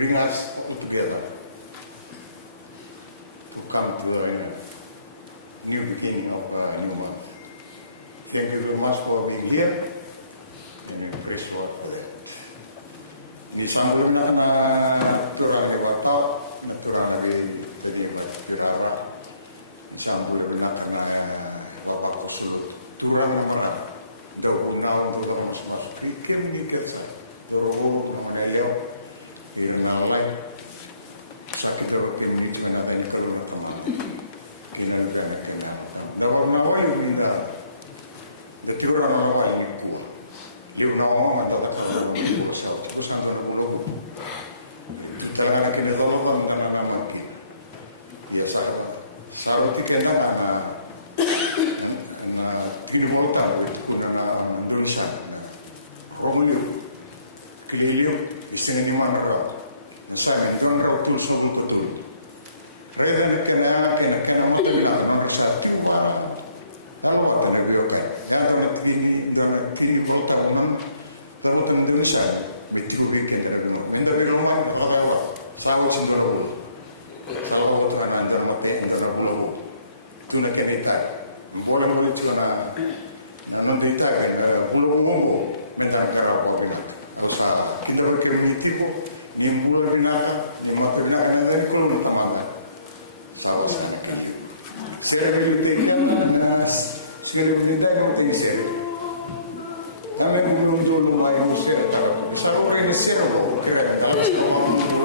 bring us all together to come to a new beginning of a new month. Thank you very much for being here, and we praise God for that. Ni sambung na turang lewat na turang lagi jadi berapa sambung na kena bapak usul turang mana dahulu nama dua mas fikir dahulu nama dia yang lain sakit dahulu ini cuma ada yang perlu teman kena dahulu nama ini dah turang nama ini kuat liu nama atau bukan bermulu setelah kita lalu mengenal lagi ya saya tiketnya na trimol tahu itu na Indonesia Romelu keliu istimewa mana saya itu orang tuh sebut betul reden kena mungkin mana saya tiba lalu apa lagi oke dan trimol tahu mana tahu kan Indonesia betul betul minta rumah orang sawit sendiri kalau orang antar mati antar pulau itu nak kereta boleh boleh cina nanti kita pulau monggo minta kerja boleh usah kita berkerja tipo ni pulau binatang ni mata binatang nanti kalau nak mana sawit saya berpikir dan sekali berita yang penting saya kami belum dulu main musik atau selalu ini seru kira dalam sekolah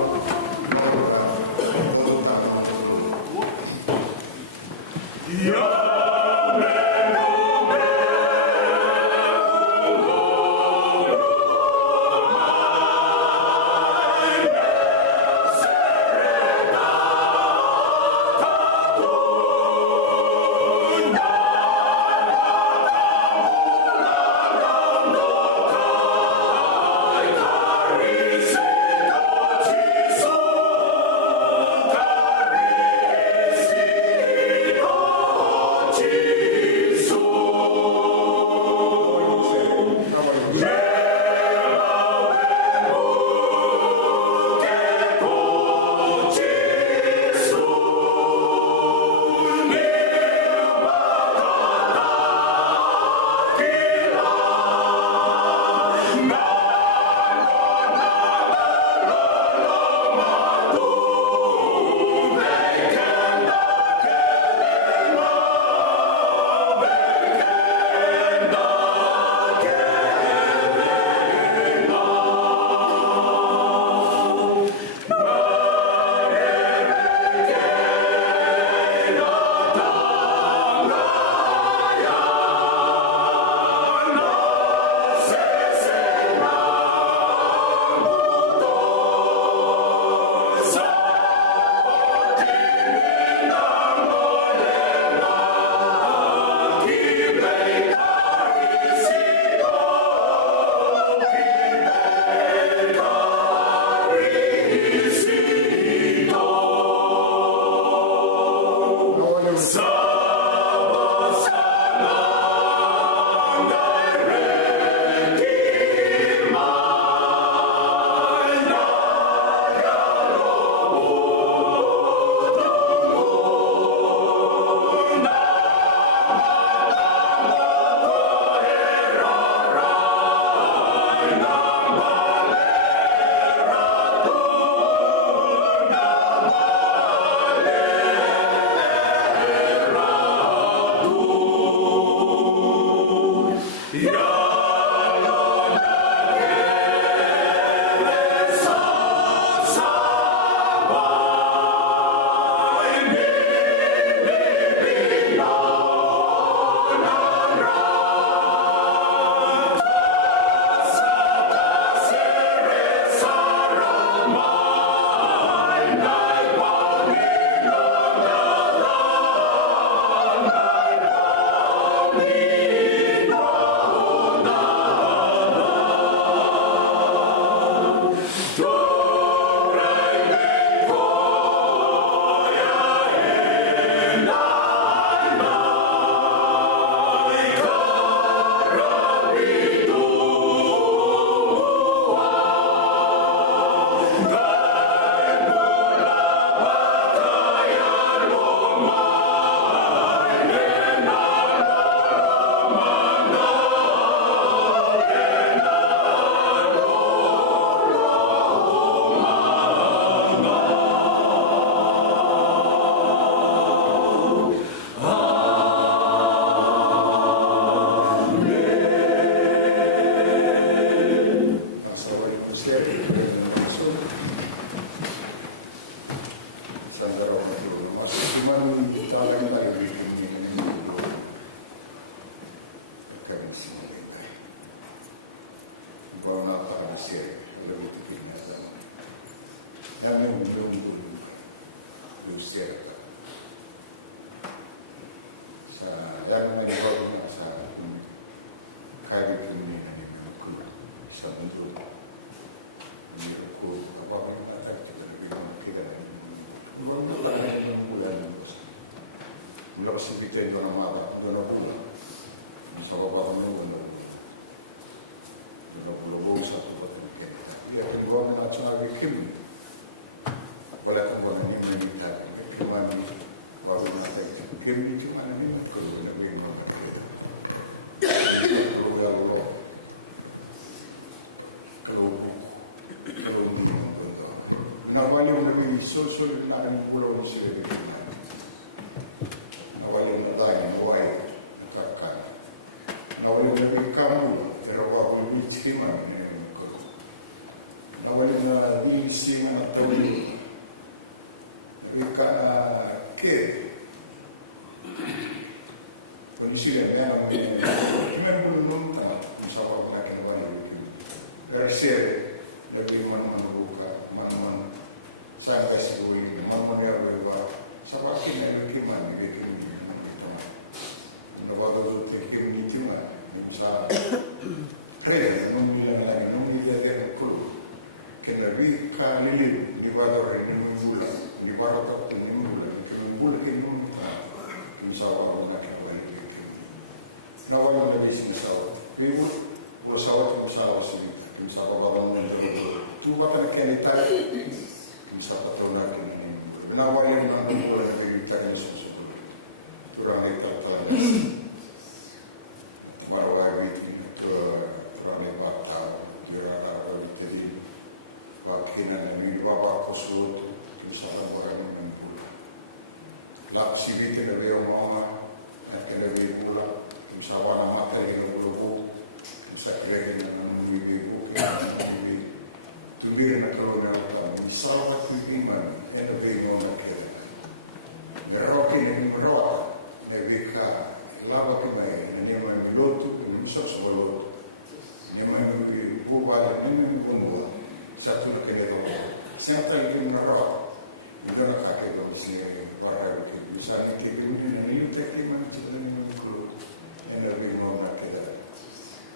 Kalau nak tak ada share, lebih tinggi zaman. Dan belum share. Saya nak jawab nak saya kali ini aku sabun ini aku apa yang ada kita belum bulan mula kasi kita ito na mata doon na bulan sa baba ng bulan doon na bulan sa tuwa ng kita iya kaliwa na natin kim wala kang buwan na hindi na kimani bago natin kim ni kimani ni kulo na may mga kalau nawali yung naging sol na ang bulo ng sila nawali yung nadaya nawali ang kakak nawali yung naging kamu pero bago yung itsikiman nawali na bilising at tawin ika ke kondisi yang yang belum nonton misalnya kita kembali RCR lagi mana-mana buka mana-mana sampai sebuah ini mana-mana yang berubah sampai akhirnya bagaimana kita nawago terkini ini cuma misalnya keren membilang lagi membilang dari kulu kena rika lili di bawah ini membulan di bawah tak ini membulan membulan ini misalnya nak nawal na basic na sawa. Pero kung sawa ito sawa sila, kung sawa babang nandun. Tuwa ka na kanital, kung sawa ito natin. Nawal yung mga mula na bigita na susunod. Turang ito talaga. Marawag ito, turang ito bata, turang ito din. Wakina na may baba ko suot, kung sawa barang ng mula. Laksibiti na ba yung mga at kalabay mula. Misalnya mata yang berlaku, misalnya lagi dengan memibu, tumbir nak kalau nak tahu, misalnya tu iman, enda bingung nak kira. Berokin yang berot, mereka lama kemai, ni mana melotu, misal sebelut, ni mana bubal, ni mana bumbu, satu nak kira orang. Siapa yang berot, itu nak kakek orang sini, orang misalnya kita ini tak iman, kita ni kalau yang lebih mengenal kita.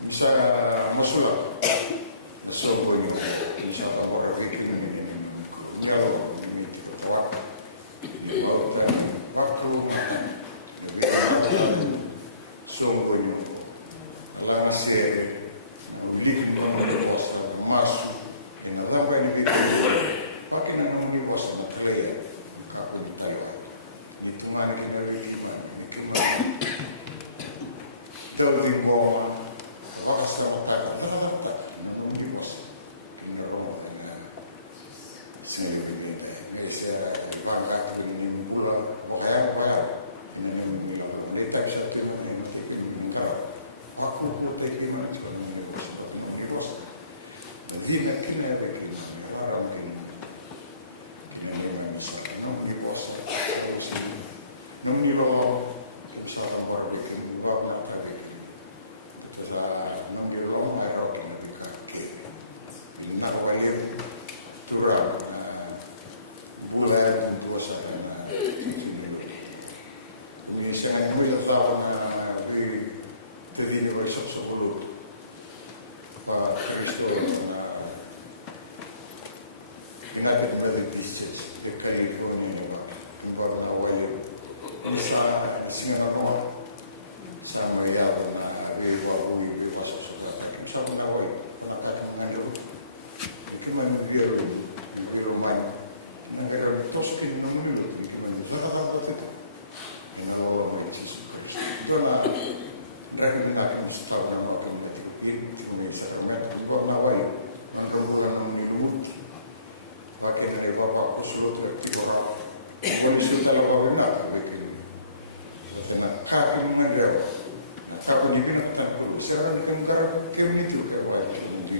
Bisa masuk ke sebuah ini, bisa orang bikin ini, kalau ini terkuat, kalau dan waktu lebih sebuah ini, lama sih, lebih mengenal masuk, yang ada apa yang kita pakai nama ini bos nak clear, kakak detail, itu mana kita bikin. Dalam hubungan, bahasa mata menunggu bos, ini orang dengan seni berbeda. Saya bangga ini bulan, pokoknya ini bulan. Letak satu ini tapi bingkar. Waktu kita ini macam menunggu bos. Jadi nak kena begini, orang ini dengan masalah menunggu bos. Menunggu lo, seorang orang begini, orang tadi. Setelah mengambil long air yang dikaki, narwayir curang bulan dua sana ini sangat mudah tahu di tadi besok sebelum Pak Kristo kita berada di sini di California di bawah nawayir bisa singaron sama yang Ibu ibu masuk sudah. Kita menawai penangkapan mengandung. Kita menbiru main. Negara toskin menunggu. Kita menunggu. Apa itu? Yang awal menjadi itu nak mereka nak mustahil nak kembali. Ini sekarang kita menawai. Menunggu menunggu. Pakai dari bapa kusulut kita orang. Yang sudah lawan nak begini. Kita kaki mengajar. Kalau di bina tak perlu, sekarang di negara kami itu kawan itu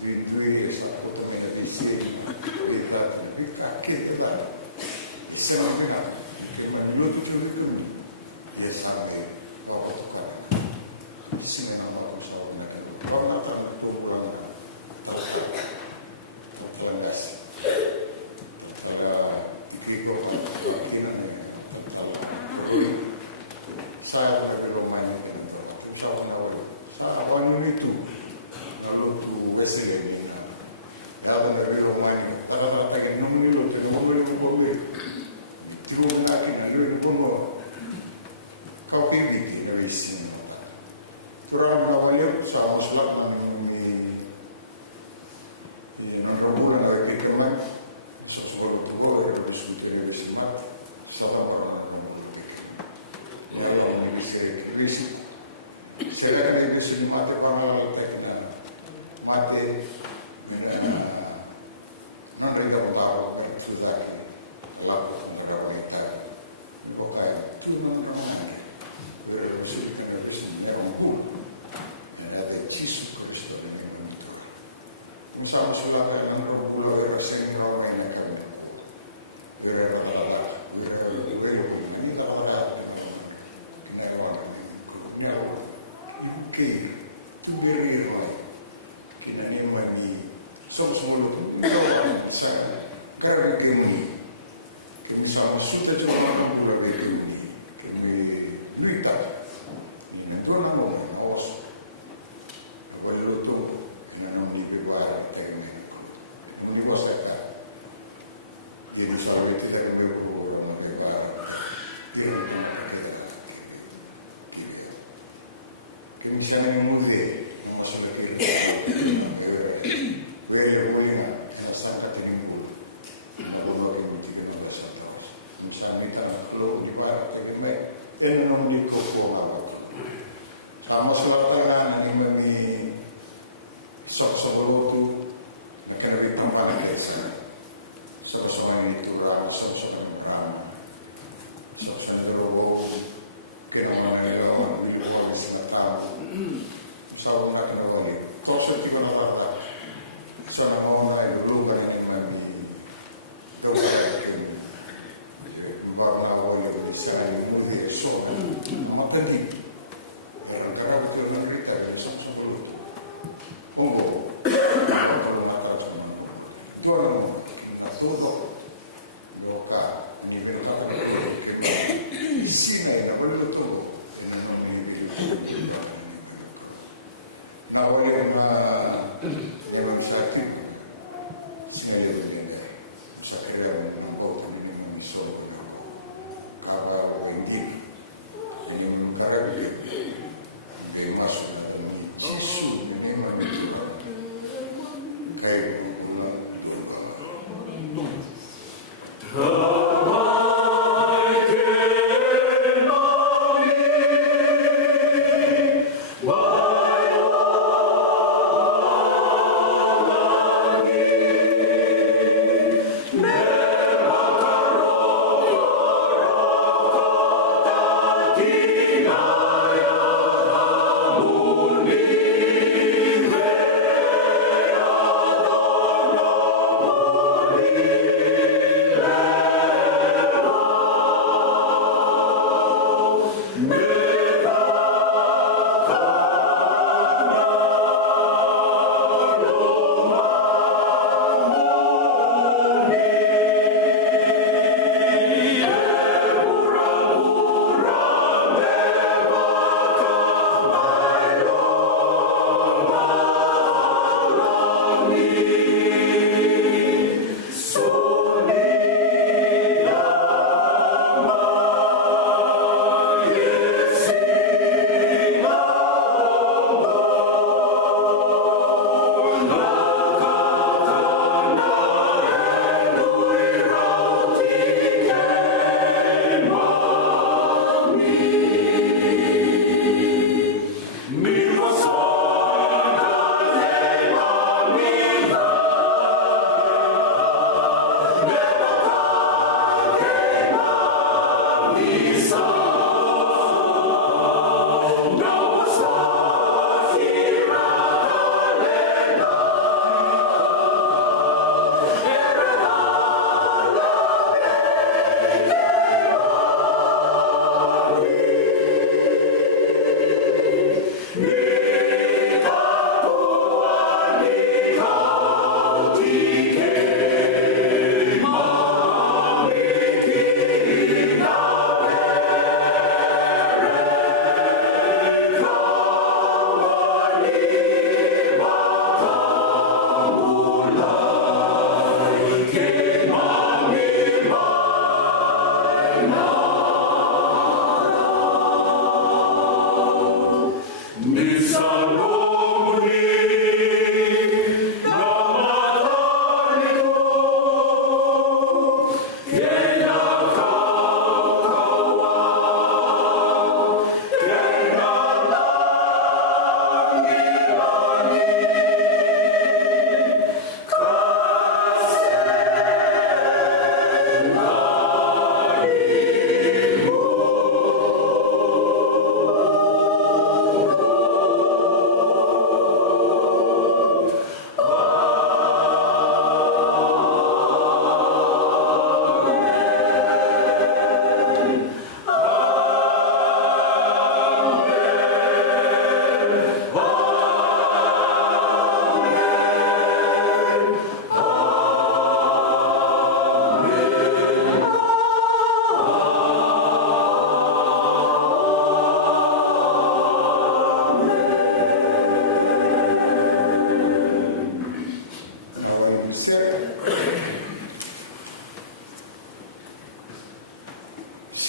di dua satu teman di sini di belakang di kaki telah sekarang bina kami menuju itu dia sampai waktu di sini nama usaha nak kalau nak terlandas pada ikrigo kemungkinan saya belum main itu saya awal saya awal itu lalu tu wesele dapat belum main kata pengen nunggu lo tu nunggu lo tiba mengakin lalu pun kau pilih dari sini kurang awalnya sama selak non robulan dari kemen sesuatu tu boleh berdiskusi dari simat sama orang yang bisa risik sekarang di sini mati pangal tekna mati non rida pelaku bersuzaki pelaku antara wanita bukan itu non ramai bermusik karena di sini orang pun ada Yesus Kristus yang itu Musam sulaka yang pulau era sing ramai nak kami era ini tak ada now okay tu beri roy kita ni mani som sa karena kami sama sudah cuma pulau itu kami luita ini dona mo os boleh tu kita nak dibuat teknik ini cosa ka ini soal kita boleh buat mereka che mi siamo in museo, non so perché, quello poi è Santa Tenuto, ma loro che mi dicono da Santa Rosa, mi sa metà loro di guarda che me e non mi dico fuori. Sama selatan ini mami sok-sok tu, nak kena ditampan desa, sok-sok ini turun, sok-sok ini ram, sok-sok ini robo, kena mana orang di luar selatan. Saung nak kena balik. Tosok tiga lapar. Sana mau naik dulu kan ini mami. Dokter itu. Bapak awal yang bisa ilmu dia esok. Amat tinggi. Kadang-kadang kita nak cerita dari sama-sama dulu. Tunggu. Kalau nak tahu sama. Tuan, nak tutup. Doka. Ini berita apa? Isi ni nak boleh betul. Ini mami. Na olha na sakit saya dia saya não volta nenhuma missão cara vendi nenhum cara que masuk dalam sisu nenhuma kayak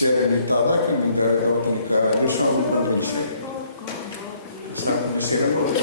Siya limitaba que encontrar que no comunicar a Dios no lo dice. Esa era por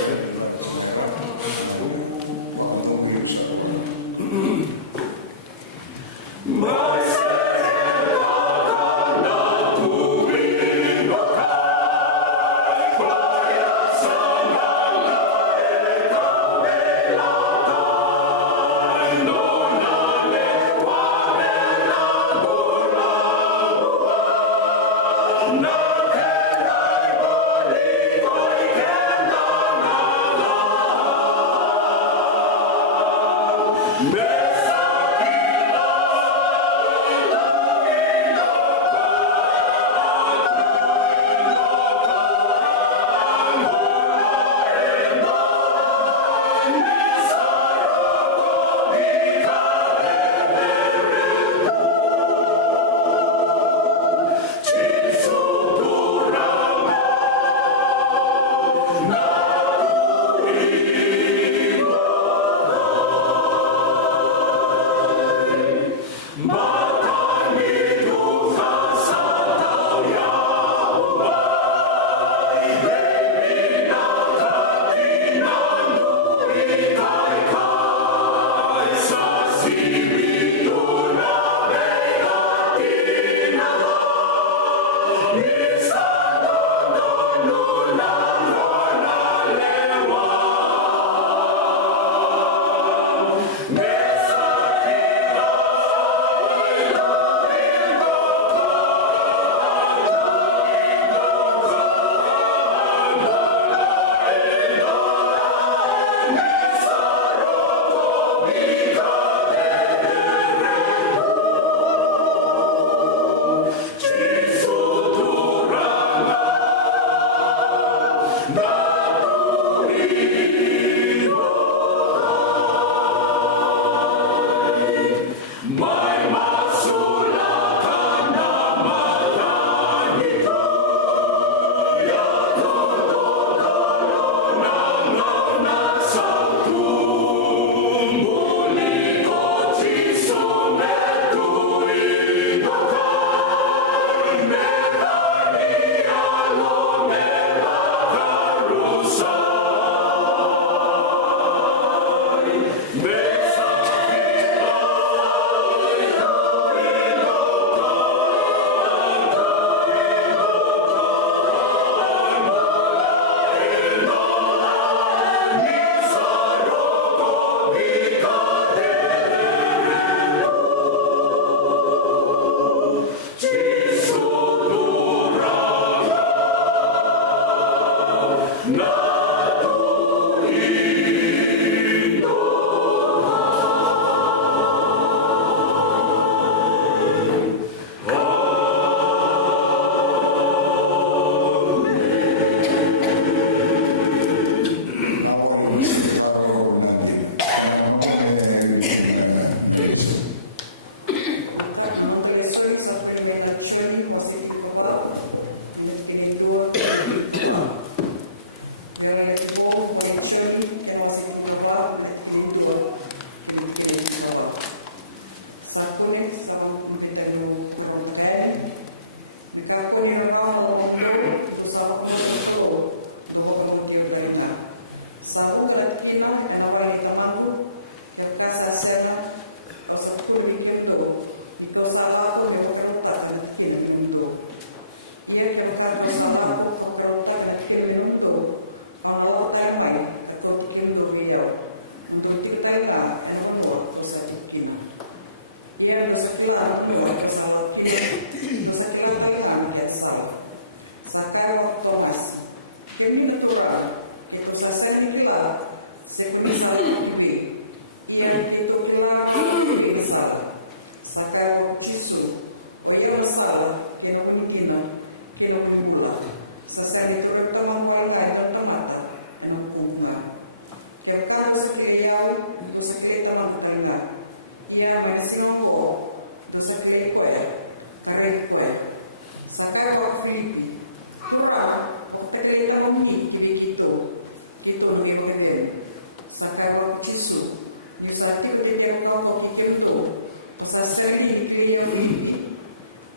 Sasari di Kliya Wiki,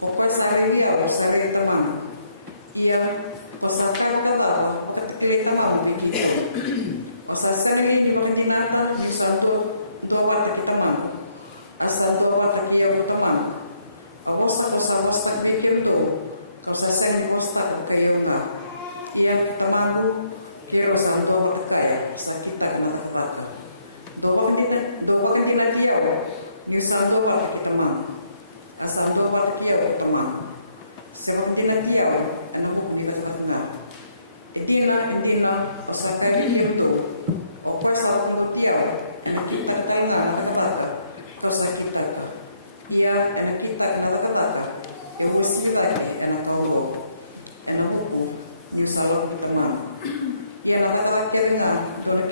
Opa Sari tiao sare taman. Ia pasakar kata ketikle taman begitu. Pasasari di bagian di satu dua taman. Asal dua takiau taman. Awosa kasawaskan video tu. Kasasen posta kayu ma. Ia tamanku kira santo kaya sakita na bata. Dua kanina tiao di santo taman. Asal dua tiao taman. Sebab tiao anak di tengah. Itina pasakar video. Opa satu tiao kita tengah kata kasakita. Ia anak kita kata eu lagi anak kau anak buku di salon teman. Ia kata kira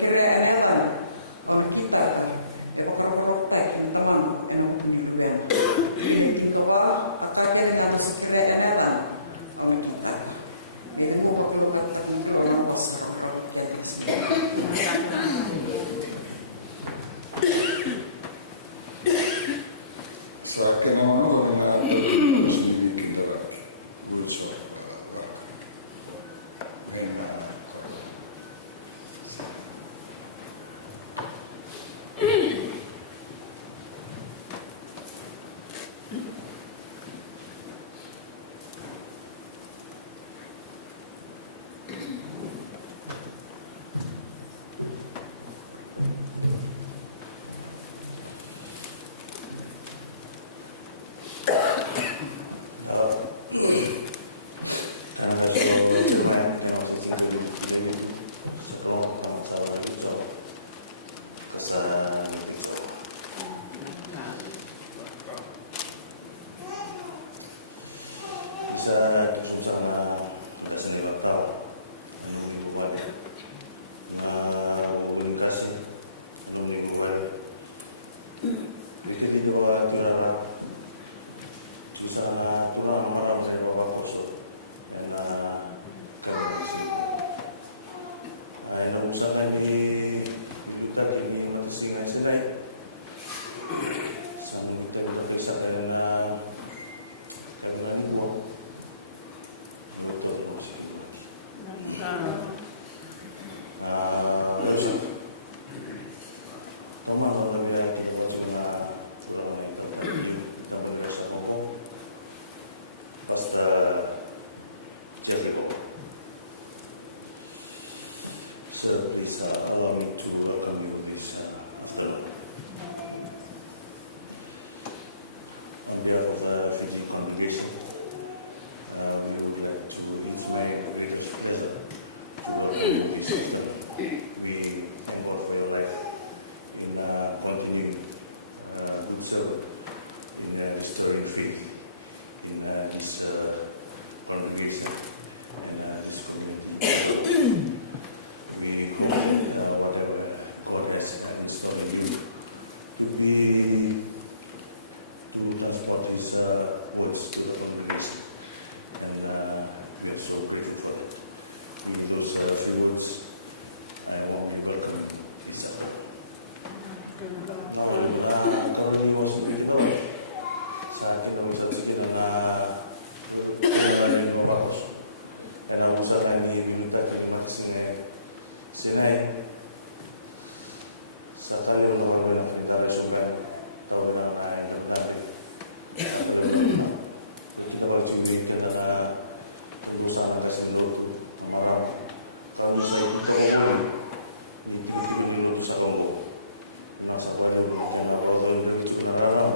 kira anak orang kita kalau tak teman anak di luar. Ini kita akan dengan sekira anak orang kita. Ini bukan perlu katakan orang pasar Saat kenal orang sendiri kita berusaha enak. So please allow me to welcome you this afternoon. On behalf of the Fiji congregation, we would like to, it's my greatest pleasure to welcome you this afternoon. We thank God for your life in continuing good service in restoring faith in this congregation and this community. We hope that whatever God has installed in you to be to transport His words to the congregation, and we are so grateful for that. In those few words, I warmly welcome Isa. Kalau ini mau sedikit saat kita bisa sedikit kita lagi bagus, karena usaha ini minta terima kasih Sinai sekali orang banyak negara sungai tahun yang terjadi. Kita baca juga kita usaha kasih dulu marah. Kalau saya ikut itu usaha kamu, masa pada karena orang itu sebenarnya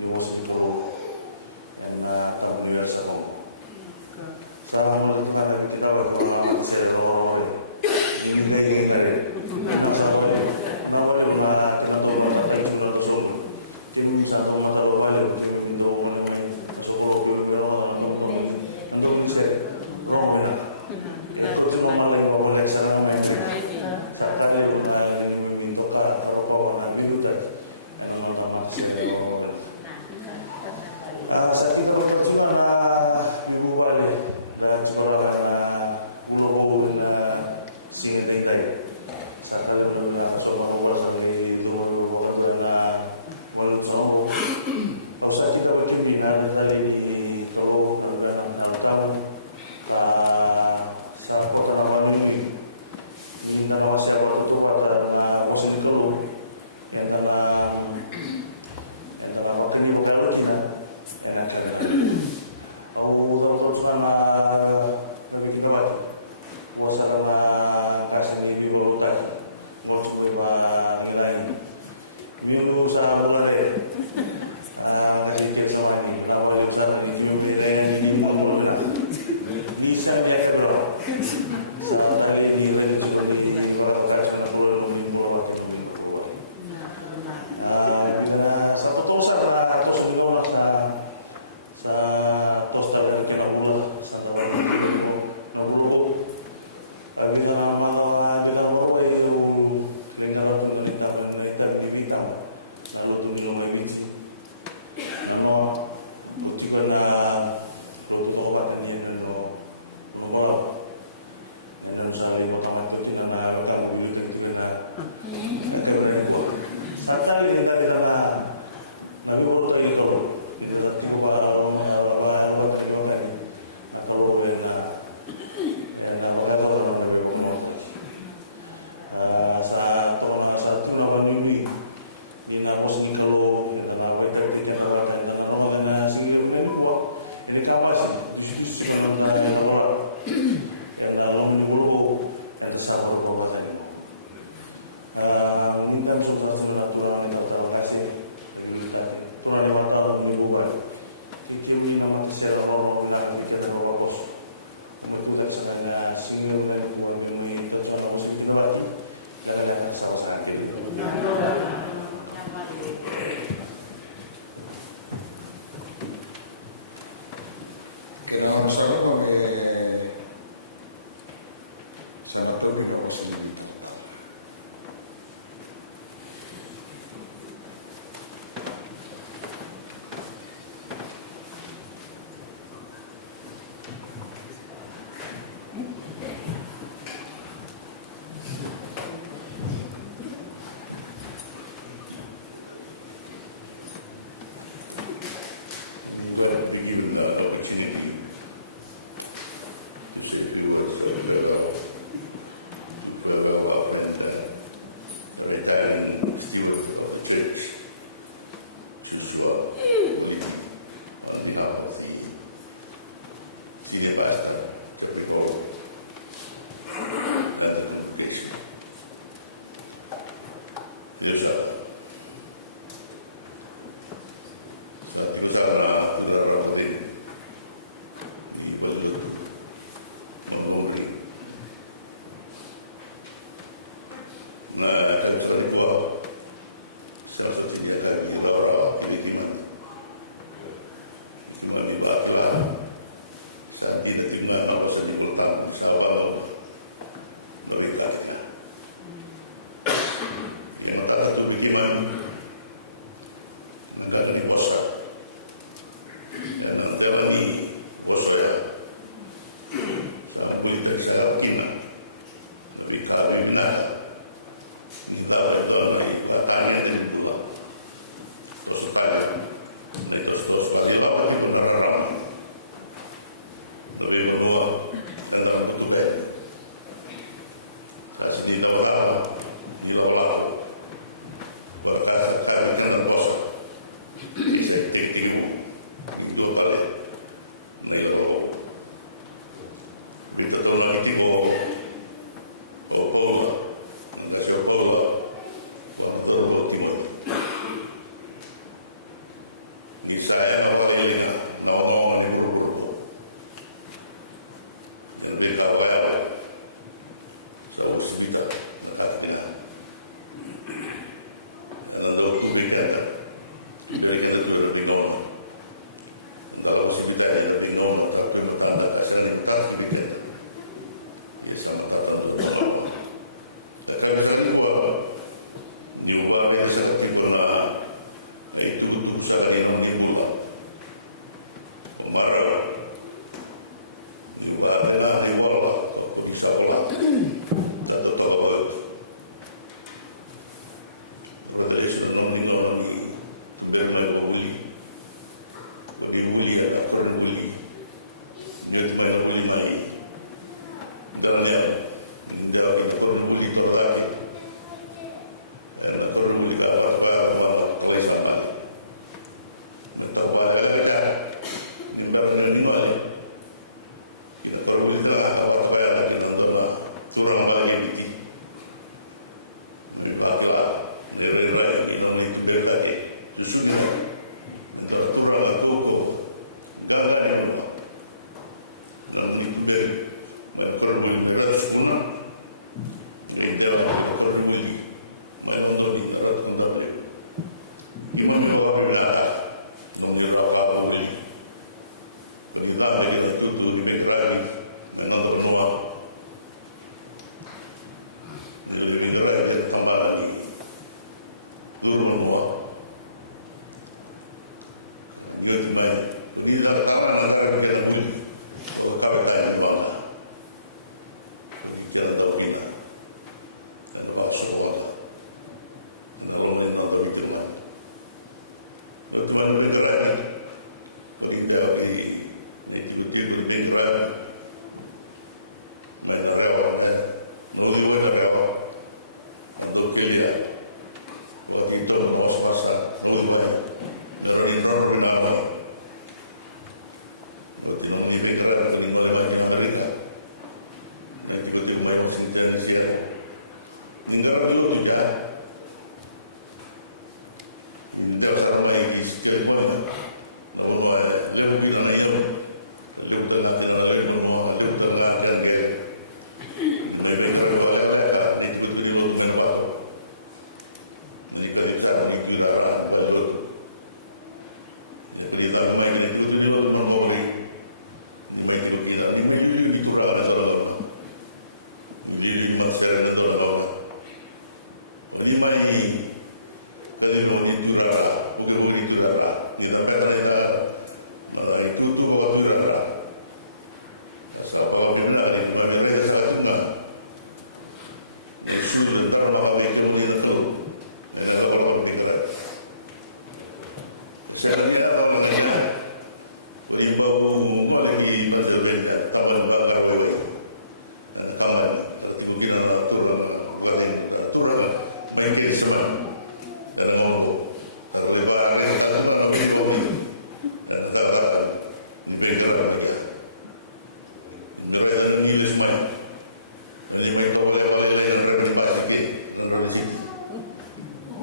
di musim baru, dan kamu lihat kamu. Sekarang melakukan kita berdoa seror. Ini dari masalah nama yang dalam waktu ini bukan lo Cina enak kalau selama bagi kita buat puasa karena kasih lebih berutan mau coba nilai minggu sama mulai dari kita sama ini lama di sana di minggu ini berutan bisa melihat bro sama kali ini lagi sudah di orang saya karena boleh minggu waktu minggu satu tosa lah tosa di mana sa tosta dari kita bola sa na bulu abina mama abina mo itu lengkap di bintang lalu dunia mai binsi namo kucikan na tutu obat ini no nomor dan misalnya mau tamat itu tidak nak akan bulu itu na satu ini kita tidak nabi bulu tadi itu kita tiba Daniel, Gimana kalau berbeda? Nunggu berapa hari? Kita ambil itu di background, menonton semua. Jadi kita ada tambah lagi, turun semua. Jadi main, kita kawan antara kita pun, kalau kawan tanya di mana, kita tahu kita, ada apa soal, kalau main nonton itu mana. Kalau cuma background, kalau kita pergi itu background, main rewak, nunggu rewak, untuk pilih. Waktu itu mau swasta, nunggu dari Northern Ireland. Waktu nunggu background, dari Northern Amerika, nanti kita main Washington DC. Tinggal dulu juga. Intel sekarang main di sekian pun, nama lebih dari itu. Lebih dari nama lebih dari dan game. Mereka berada di kutu di luar tempat. Mereka tidak itu darah baru. Jadi kita main di kutu di luar tempat. Main di kita, main di kurang ada. Di masyarakat ada orang. Ini main dari luar itu darah, bukan itu darah. Kita pernah itu tu waktu darah. Kalau benar itu banyak ada salah juga. Sudah terlalu banyak yang kita tahu. Yang orang kita. Sekarang ini apa maknanya? Berimbau lagi masa mereka taman bakar boleh. Taman, mungkin aturan baik dari semua dan mau terlepas dari taman ini dan taman bekerja. Negara ini semua, jadi mereka boleh lain dari pasir dan dari sini.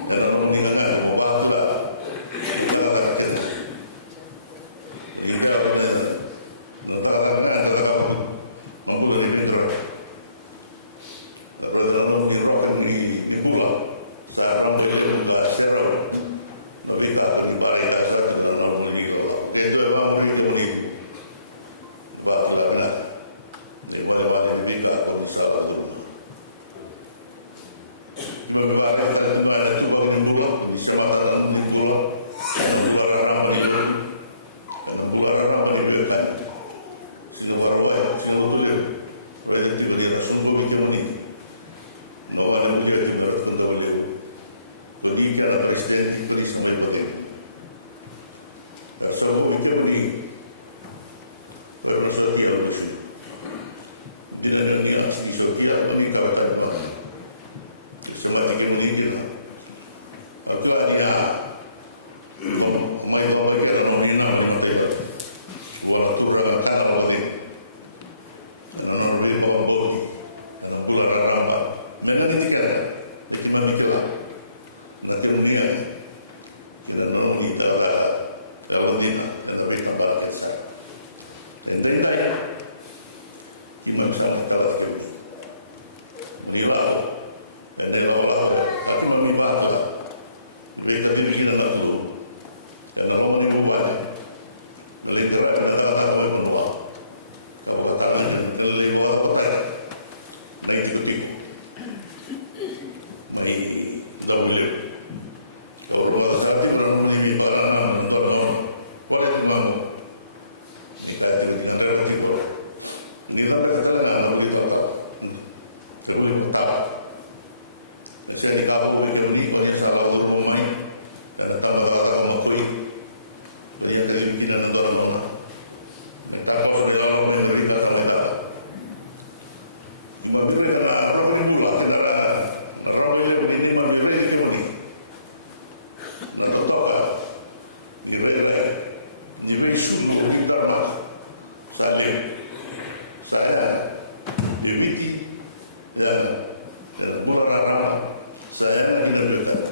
Dan orang ini kan mau bawa kita rakyat. Kita orang negara negara mampu dari negara. Tapi dalam rokan di pulau, saat orang itu bahasa orang, mereka akan dibayar dan orang ini itu memang mereka ini bahagia. Mana dibina kalau salah tu. Bagaimana kita ada tu bangun pulau, bisa makan di pulau, pulau ramah di pulau ramah di belakang. Sini baruai, sini betul. Raja tiba di atas sumber macam ni. Nawan itu dia tiba di atas sumber. Bagi kan presiden itu di sampai betul. Sebab itu ni, berproses dia bersih. Bila dunia Ethiopia ini kawasan semua tiga mungkin. Aku ada mai bawa ke dalam dunia mana tidak. Waktu orang tanah awalnya, orang orang bawa bodi, orang pulang ramah. Mereka tidak jadi mamiklah. Nanti dunia, kita orang ini tak dunia, kita beri kabar kesal. Dan cerita ya. Imam sama kalah itu, nilai, dan nilai tapi memilih mereka tidak kira itu, dan apa menimbulkan, mereka kata-kata berdoa, kalau kalian lewat hotel, naik cuti, naik dahulu, kalau rumah sakit berani ini barang nonton, boleh memang, kita tidak ada begitu. Dia tak berkata nak kita tak, tak boleh tak. Saya di kampung macam ni, kalau dia salah untuk rumah ini, dan tambah rumah kuih, dia jadi pimpinan orang-orang. Tak kau dia lalu menderita sama tak. Cuma tu dia nak orang ini pula, dia orang ini memilih macam ni. Nak tahu tak? Dia sungguh kita nak saja. Saya dimiti dan berharap saya tidak dekat.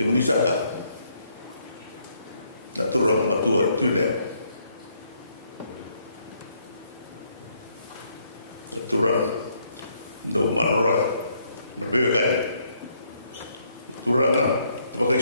Ini saya aturan itu deh. Aturan bermarah, berhak, kurang, kalau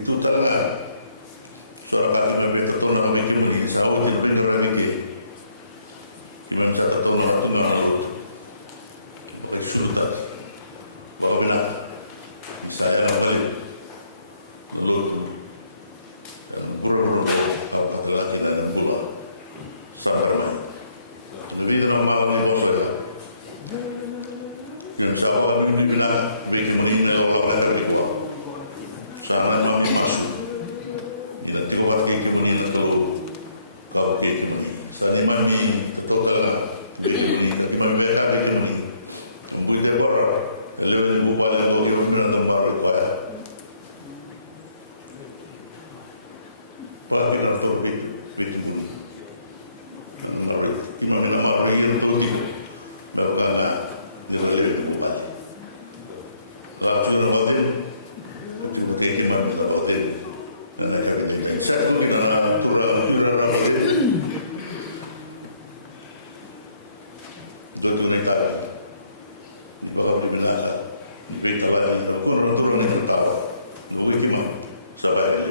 itu terdengar suara kaki lebih tertonton lebih begini sawah itu lebih berbagi gimana bisa tertonton atau lalu resultat bahwa benar bisa yang balik lalu dan buruk apabila tidak pulang sahabat lebih lama bos saya yang sahabat ini benar bikin ini Allah ada di bawah sana mampu masuk tidak tiba lagi kemudian atau kau bikin saat ini mami total bikin ini tapi mami biar hari ini membuat orang kalau yang buat dan bagi benar dan baru apa orang kita untuk bikin menurut imam yang baru ini untuk melakukan juga lebih buat kalau sudah buatin mungkin imam kita buatin dan mereka berjaga saya mungkin anak kurang buatin untuk mereka bahwa dibenarkan diberikan lagi kurang yang tahu untuk imam sahabat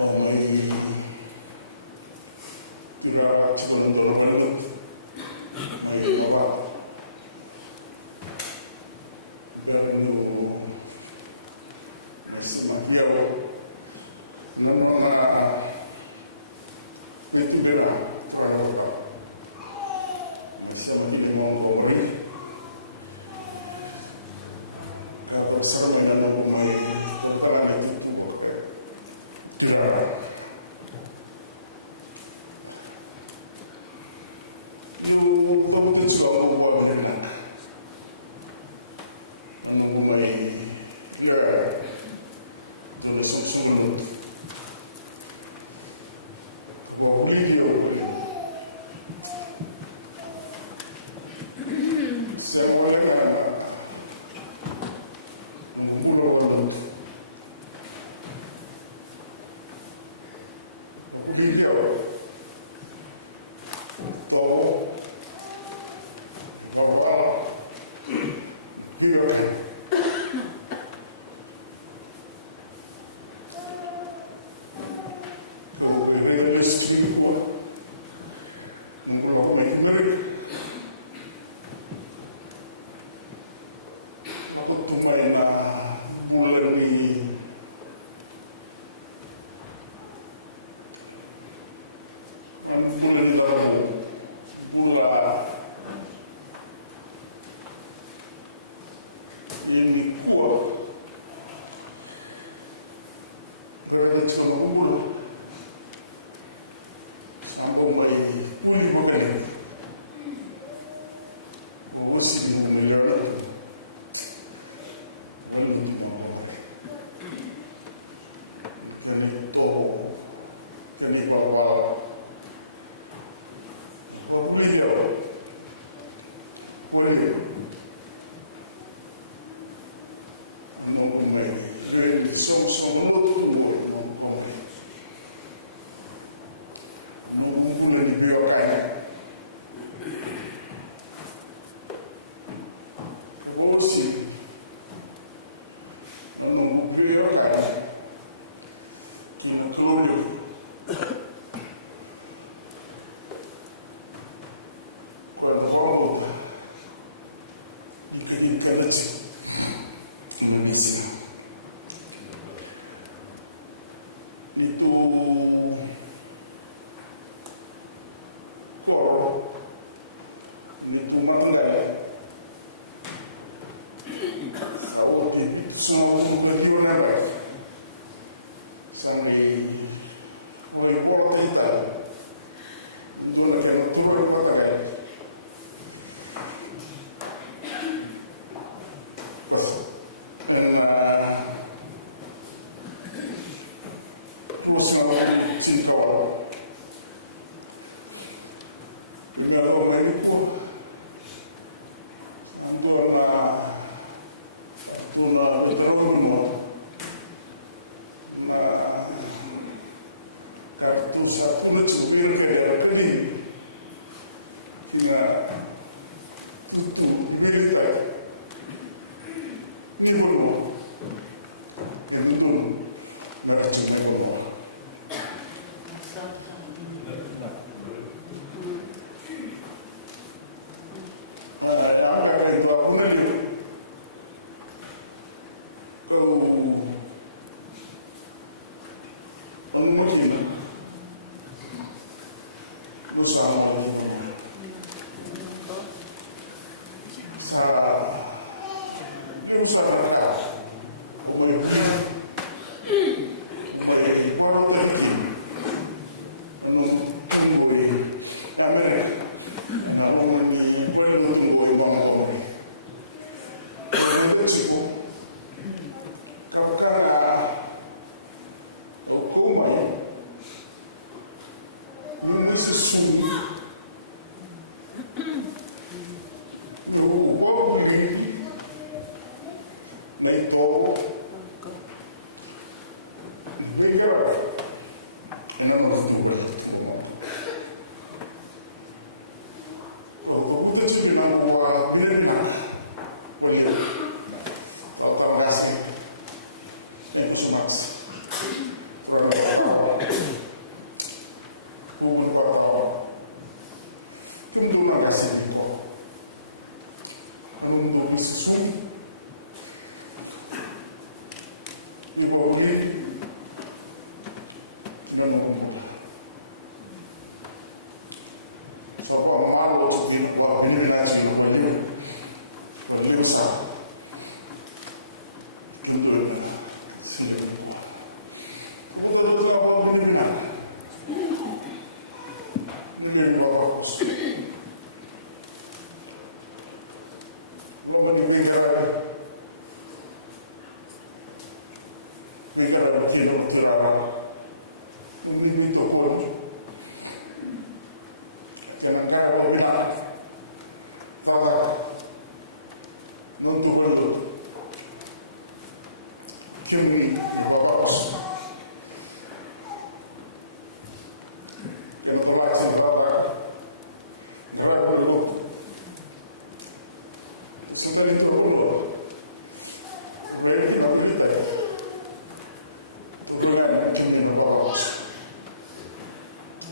Only Tira sebelum turun balik, ayo bapak. Dan itu masih dia, nama itu dia orang bapak. Bisa menjadi mau memberi. Kalau serba yang mau memberi, pertanyaan itu boleh. Tidak. Yung kabutin sila ang mabuha ng anak. Anong bumay here, doon sa sumunod. Huwag video. Sa wala nga, umuulo ko nun. Huwag video. Ito, ini kuat. Karena sono bulu sampai mai uli bukan. Mesti di melora. Lalu kani bawa boleh ya. Boleh. Não comei. São outro mundo, não comei. Não pula de ver a caia. Você não ver a caia. Que não coloriu. Quando volta, e que ele quer dizer. Indonesia itu poro itu matanggal awal itu semua berkiwan apa sampai mulai poro kita itu nak kena turun matanggal pas terus ngalamin cinta orang. Dengan orang itu, antuna betul na kartu satu necubir kayak tadi, tina tutu militar, ni bono, yang betul meracun bono. Angka itu aku nanti kau mungkin bersama salah itu salah memiliki para tertinggi menunggu Amerika namun ini boleh menunggu bangkok Meksiko kapkara hukumai ini sesuatu wao ini na ito bigger and I'm not too well. Kalau kita sih bilang bahwa bina-bina boleh tahu rasih itu semangat. Kalau bukan para masih di kok. Untuk sum, ibu ini tidak ngomong. Sopo malu sedih wah ini nasi beliau sah. Contohnya sini. Kamu terus apa ini benar? Ini bapak. Lo meninggalkan kilo bercerah, ini itu pun jangan kau bilang salah bentuk cumi bapak kena tolak si bapak kerana dulu sudah itu dulu mereka tidak berita hubungan cumi bapak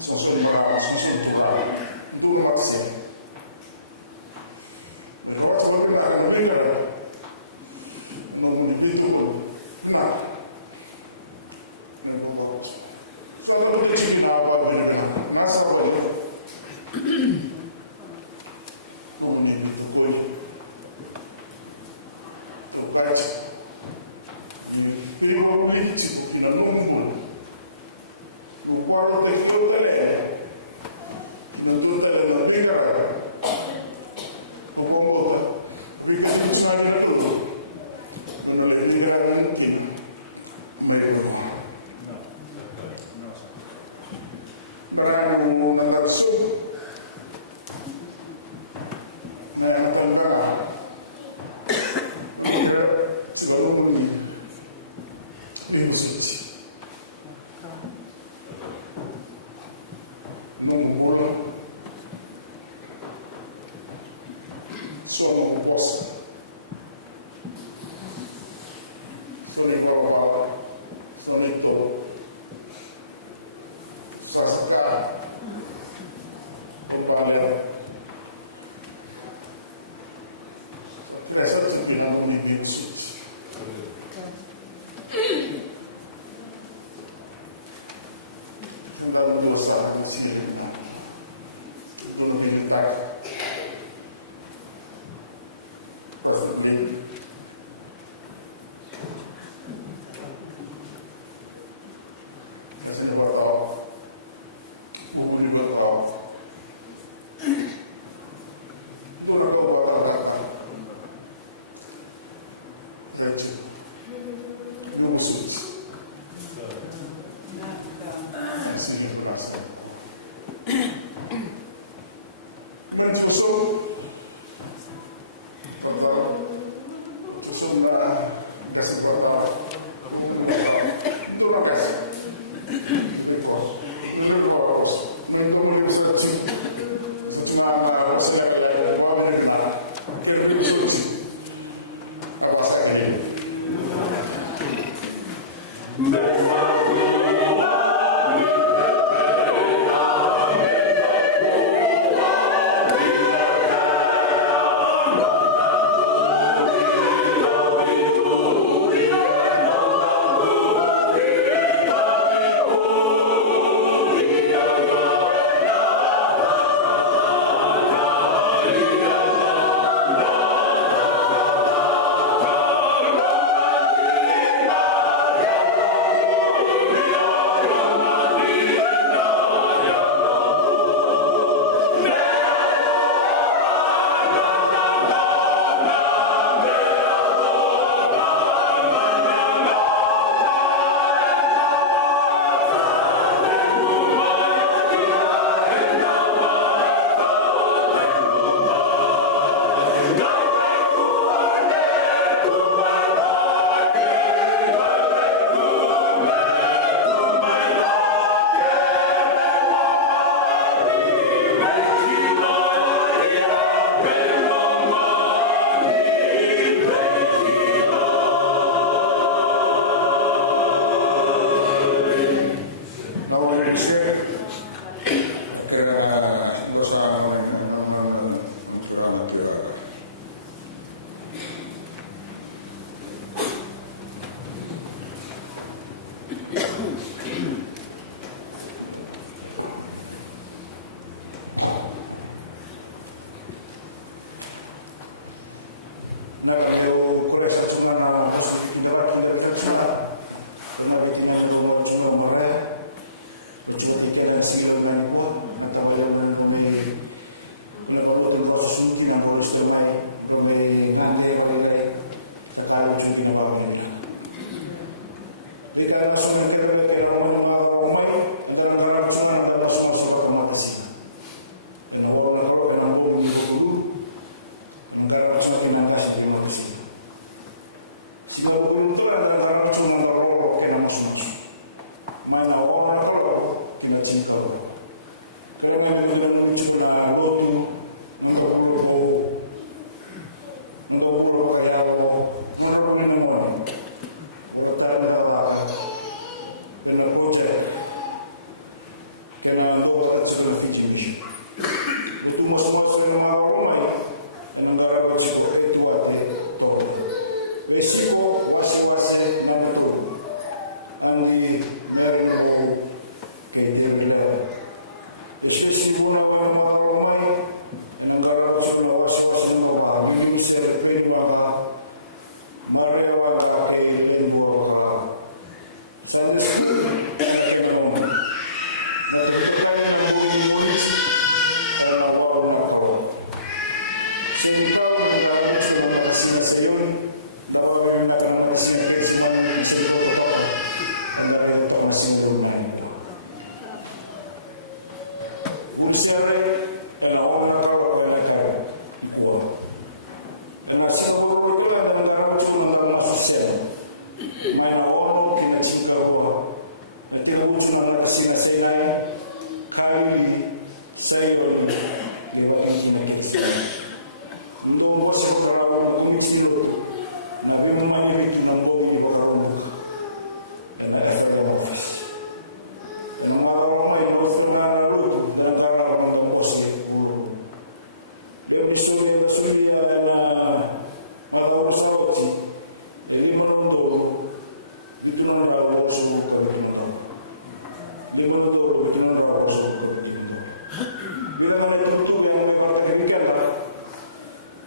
susun merah susun turun dulu masih kalau sebagai akan mendengar namun itu pun benar kalau begitu kita awal dengan masa awal namun itu pun terbaik ini politik kita nunggu luar itu terleh Nanti kita dengar, pokoknya, bikin usaha itu, menolak negara mungkin, mereka. Mereka mengenal sum, mereka tengah, mereka selalu menginvestasi, mengumpulkan. Sono bos, sono bawa, sono itu, sasaran, upaya, terasa terpinang memiliki suci. Anda berusaha di sini, untuk diminta. Perfectly. Kasi nabatao, bumuli batao. Doon ako batao. Sabi yung usut. Sige belas. Mensusuk. Sumber kasih kota, itu orang kasih, lekos, komunikasi, cuma masalah apa yang kena, kerja solusi, apa saja. nakapeo kuresa cuma na hospital kindarat kindarat cuma kena bikin yang cuma merah cuma dikira segala dengan pun atau dengan kami melakukan proses suntik yang harus termai kami nanti oleh sekali cuci nama kami jika masuk negara negara ramai antara negara cuma adalah semua sobat kematasi karena orang kalau kena bom di dulu negara cuma kinangkas di kematasi sehingga belum tu antara cuma kalau kena masuk mana orang kalau kena cinta kalau memang dengan cuma lotu menggabung kayak menurut minuman orang dalam kena projek kena buat sekolah fiji itu masuk semua rumah negara bercukup itu ada toh resiko wasi nanti andi mereka kehidupan resiko nama rumah negara bercukup wasi nama ini siapa maka Marewa kaki lembu orang, sampai kena orang. Nah, ketika yang menghubungi polisi, orang nakal. Sehingga negara itu mengatasi sayun, bahwa mereka mengatasi kesemuanya yang disebut apa, negara itu masih beruntung itu. Polisi orang nakal ikut. Dan Singapura itu adalah negara cuma negara Asia. Mana orang kena Singapura, nanti aku cuma negara Singapura kali saya di bawah China kita. Untuk membuat orang unik itu, nabi memang itu nombor di bawah orang dan ada yang office. Dan orang yang berfirman lalu dan negara orang yang bosnya buruk. Dia bersulit malah usaha jadi menonton itu menonton bosmu kalau menonton dia menonton itu menonton bosmu kalau menonton bila mana itu yang mereka berikan lah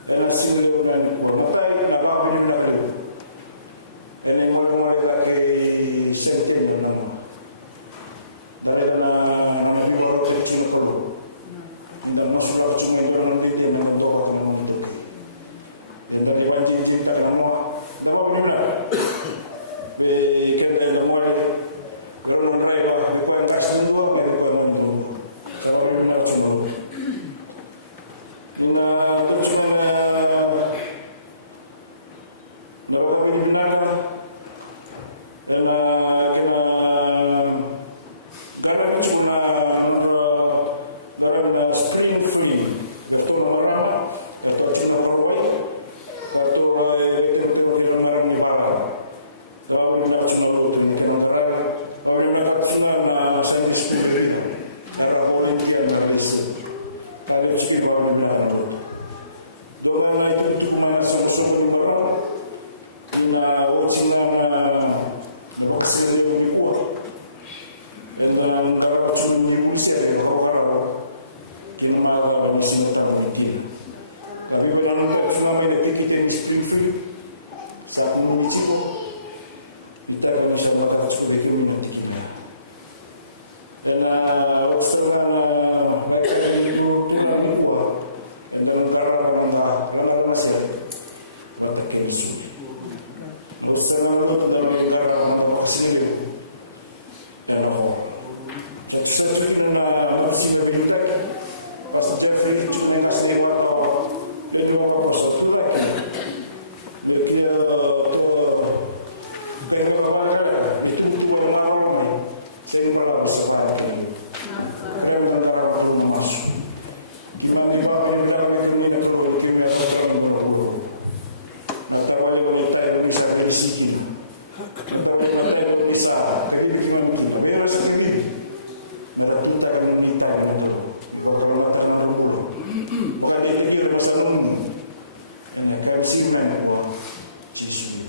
dan hasil itu main bola mata ini nak apa ini nak itu ini mulai lagi setting yang nama dari mana ini baru kecil kalau tidak masuk cuma yang berani dia menonton yang dari wajib cinta nama mana kerja nama kalau mereka bukan kasih dua mereka bukan menunggu kalau mereka cuma ina cuma nama kami dinaga dan kena gara cuma gara screen free betul nama atau cuma korban atau itu di rumah di bawah. Kalau kita cuma dulu ini kita orang yang cuma saya diskusi cara politik yang berbeza. Kalau kita baru bilang dulu, jangan itu cuma sama-sama di bawah. Ina wajibnya maksud yang dibuat. Dan dalam cara cuma dibuat ya kalau kita malah masih tak begini. Tapi kalau kita cuma beli tiket di Springfield, saat municipal, kita akan bisa melakukan sekolah itu nanti kita. Dan usaha mereka itu kita membuat, dan dalam karena masih ada kemisut. Usaha itu dalam negara masih ada, dan jadi sebenarnya masih ada bintek, pas jadi cuma kasih waktu. Itu apa satu lagi, mereka tengok apa itu orang saya malah seperti kerana negara baru masuk. Gimana negara ini nak keluar gimana orang baru. Mata wali tak bisa berisikin, mata tak bisa. Jadi bagaimana? Beres ini, nak tu tak meminta itu. Kalau mata mana dulu. Bukan dia pikir masa nunggu hanya kerusiman buat cisu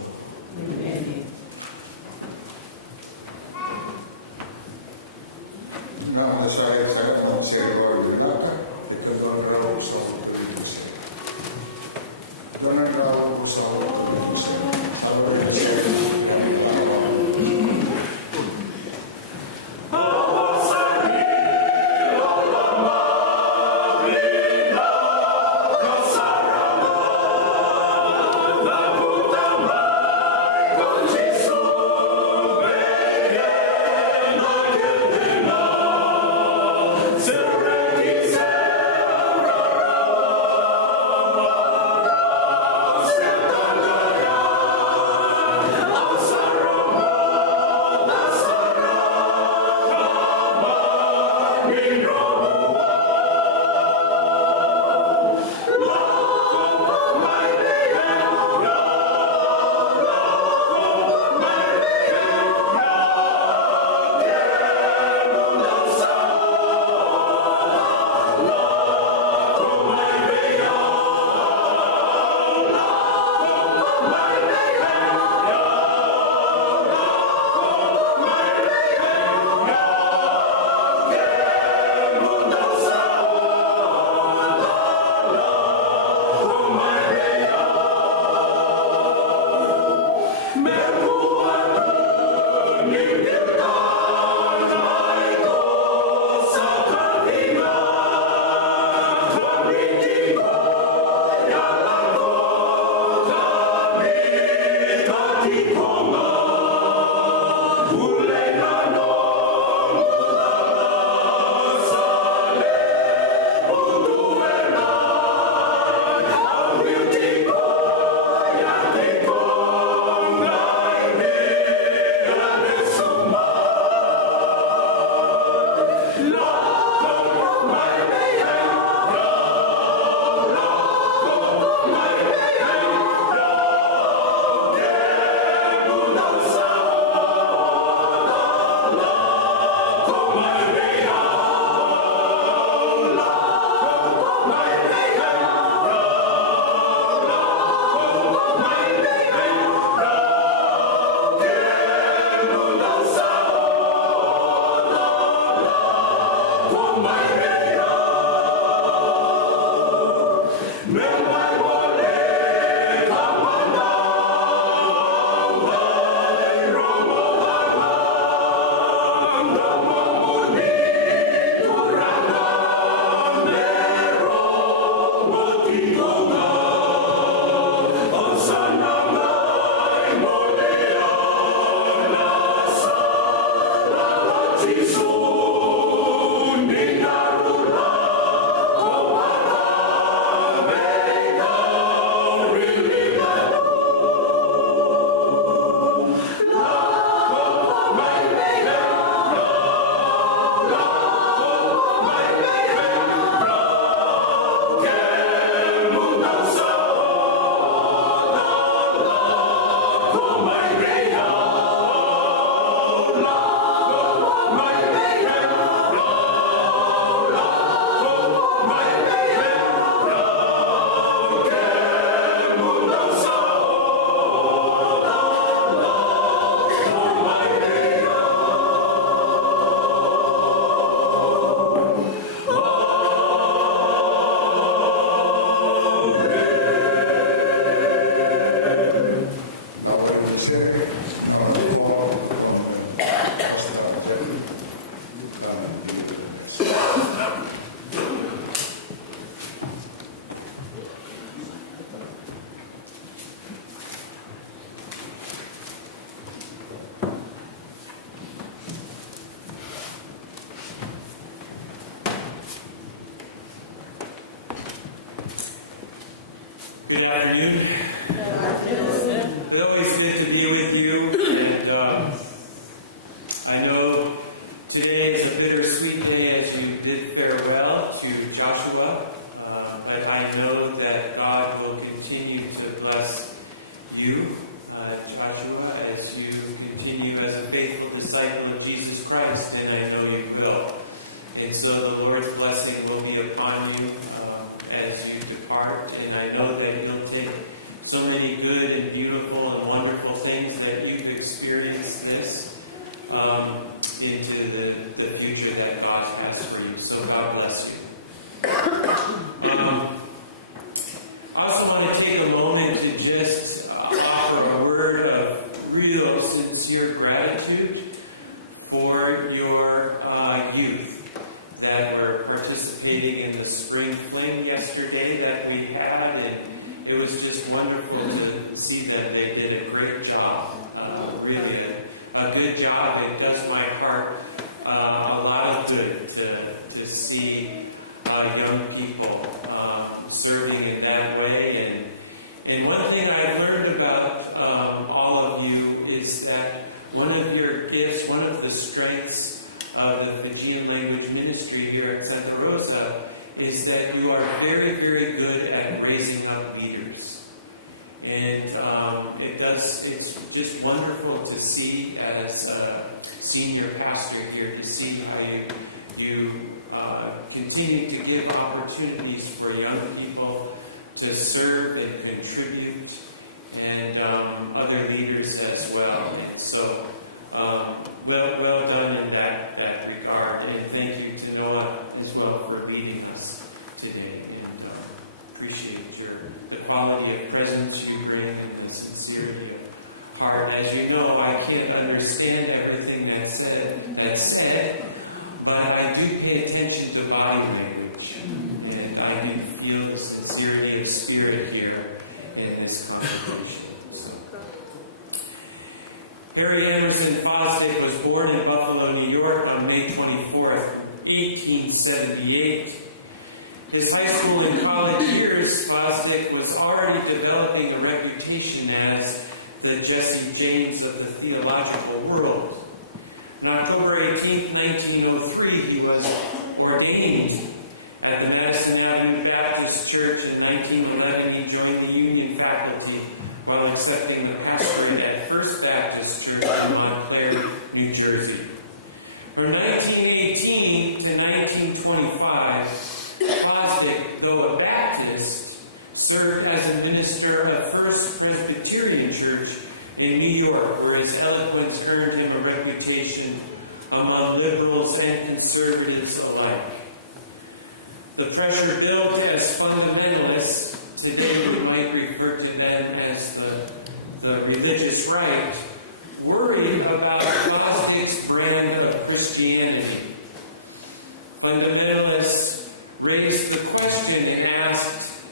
nah saya manusia luar biasa di kedua rau usaha itu Donald Rau usaha Good afternoon. It's always good to be with you, and I know today is a bittersweet day as you bid farewell to Joshua, but I know that God will continue to bless you, Joshua, as you continue as a faithful disciple of Jesus Christ, and I know you will. And so the Lord's blessing will be upon you as you depart, and I know that you'll take so many good and beautiful and wonderful things that you've experienced into the future that God has for you. So God bless you. I also want to take a moment to just offer a word of real sincere gratitude for your youth that were participating in the spring fling yesterday that we had, and it was just wonderful to see them. They did a great job, really a good job. It does my heart a lot of good to see young people serving in that way. And one thing I've learned about all of you is that one of your gifts, one of the strengths of the Fijian language ministry here at Santa Rosa is that you are very, very good at raising up leaders. And it's just wonderful to see as a senior pastor here, to see how you continue to give opportunities for young people to serve and contribute, and other leaders as well. And so, well done in that regard, and thank you to Noah as well for leading us today, and appreciate the quality of presence you bring and the sincerity of heart. As you know, I can't understand everything that's said, but I do pay attention to body language, and I can feel the sincerity of spirit here in this congregation. So. Perry Emerson Fosdick was born in Buffalo, New York on May 24th, 1878. His high school and college years, Fosdick was already developing a reputation as the Jesse James of the theological world. On October 18th, 1903, he was ordained at the Madison Avenue Baptist Church. In 1911, he joined the Union faculty while accepting the pastorate at First Baptist Church in Montclair, New Jersey. From 1918 to 1925, Fosdick, though a Baptist, served as a minister of First Presbyterian Church in New York, where his eloquence earned him a reputation among liberals and conservatives alike. The pressure built as fundamentalists, today we might refer to them as the religious right, worried about Fosdick's brand of Christianity. Fundamentalists raised the question and asked,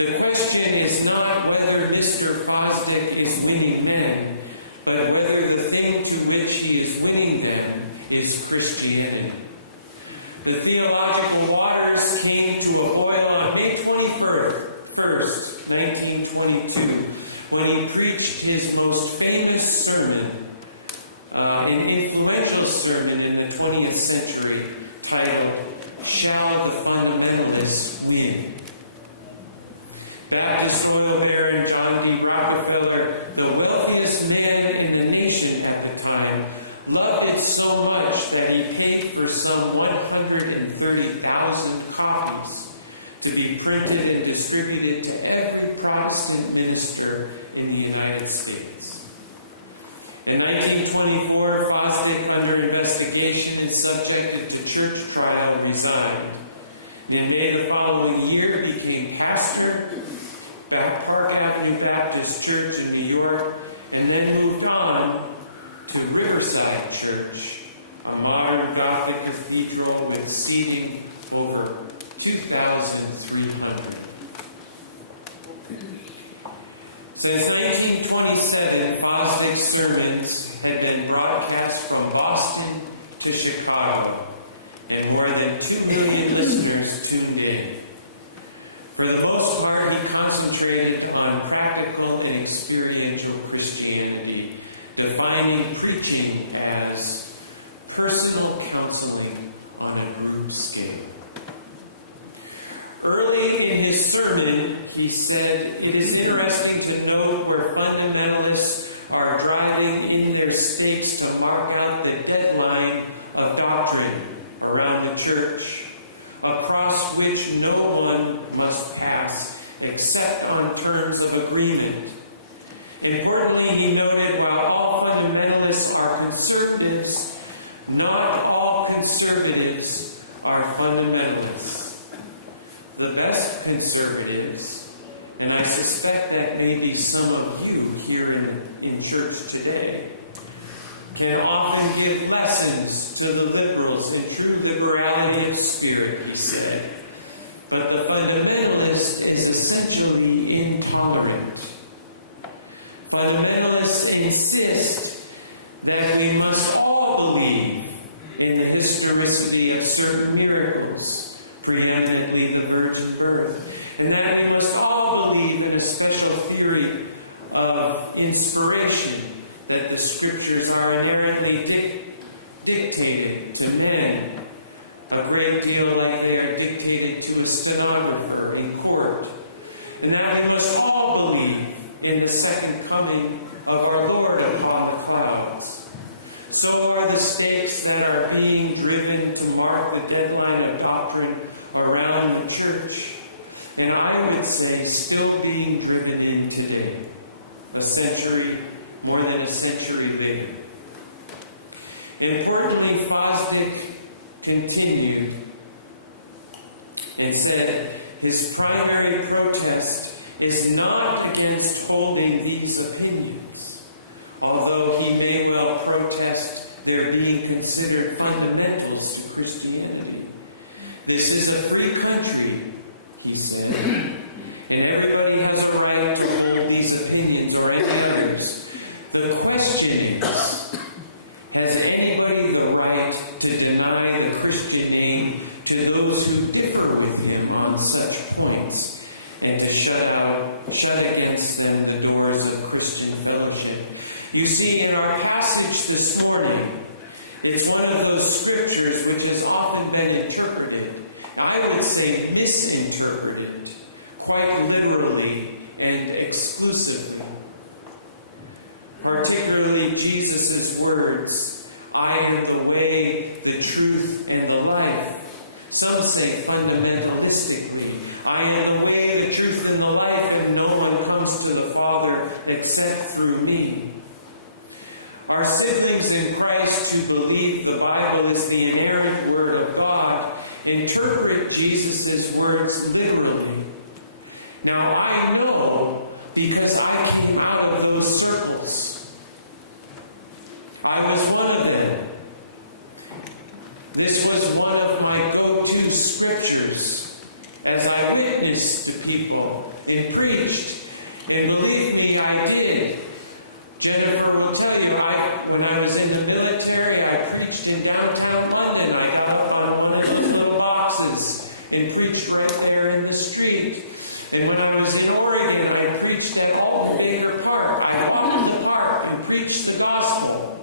the question is not whether Mr. Fosdick is winning men, but whether the thing to which he is winning them is Christianity. The theological waters came to a boil on May 21st, 1922, when he preached his most famous sermon, an influential sermon in the 20th century, titled, "Shall the Fundamentalists Win?" Baptist oil baron John D. Rockefeller, the wealthiest man in the nation at the time, loved it so much that he paid for some 130,000 copies to be printed and distributed to every Protestant minister in the United States. In 1924, Fosdick, under investigation and subjected to church trial, resigned. In May the following year, became pastor at Park Avenue Baptist Church in New York, and then moved on to Riverside Church, a modern Gothic cathedral with seating over 2,300. Since 1927, Fosdick's sermons had been broadcast from Boston to Chicago, and more than 2 million listeners tuned in. For the most part, he concentrated concentrated on practical and experiential Christianity, defining preaching as personal counseling on a group scale. Early in his sermon, he said, "It is interesting to note where fundamentalists are driving in their stakes to mark out the deadline of doctrine around the church, across which no one must pass except on terms of agreement." Importantly, he noted, while all fundamentalists are conservatives, not all conservatives are fundamentalists. The best conservatives, and I suspect that may be some of you here in church today, can often give lessons to the liberals in true liberality of spirit, he said. But the fundamentalist is essentially intolerant. Fundamentalists insist that we must all believe in the historicity of certain miracles, preeminently the virgin birth, and that we must all believe in a special theory of inspiration, that the scriptures are inherently dictated to men, a great deal like they are dictated to a stenographer in court, and that we must all believe in the second coming of our Lord upon the clouds. So are the stakes that are being driven to mark the deadline of doctrine around the church, and I would say still being driven in today, more than a century later. Importantly, Fosdick continued and said his primary protest is not against holding these opinions, although he may well protest their being considered fundamentals to Christianity. This is a free country, he said, and everybody has a right to hold these opinions or any others. The question is, has anybody the right to deny the Christian name to those who differ with him on such points, and to shut against them the doors of Christian fellowship? You see, in our passage this morning, it's one of those scriptures which has often been interpreted, I would say misinterpreted, quite literally and exclusively. Particularly Jesus' words, "I am the way, the truth, and the life." Some say fundamentalistically, "I am the way, the truth, and the life, and no one comes to the Father except through me." Our siblings in Christ who believe the Bible is the inerrant Word of God interpret Jesus' words literally. Now, I know because I came out of those circles. I was one of them. This was one of my go-to scriptures as I witnessed to people and preached. And believe me, I did. Jennifer will tell you, when I was in the military, I preached in downtown London. I got up on one of those little boxes and preached right there in the street. And when I was in Oregon, I preached at Alder Park. I walked the park and preached the gospel.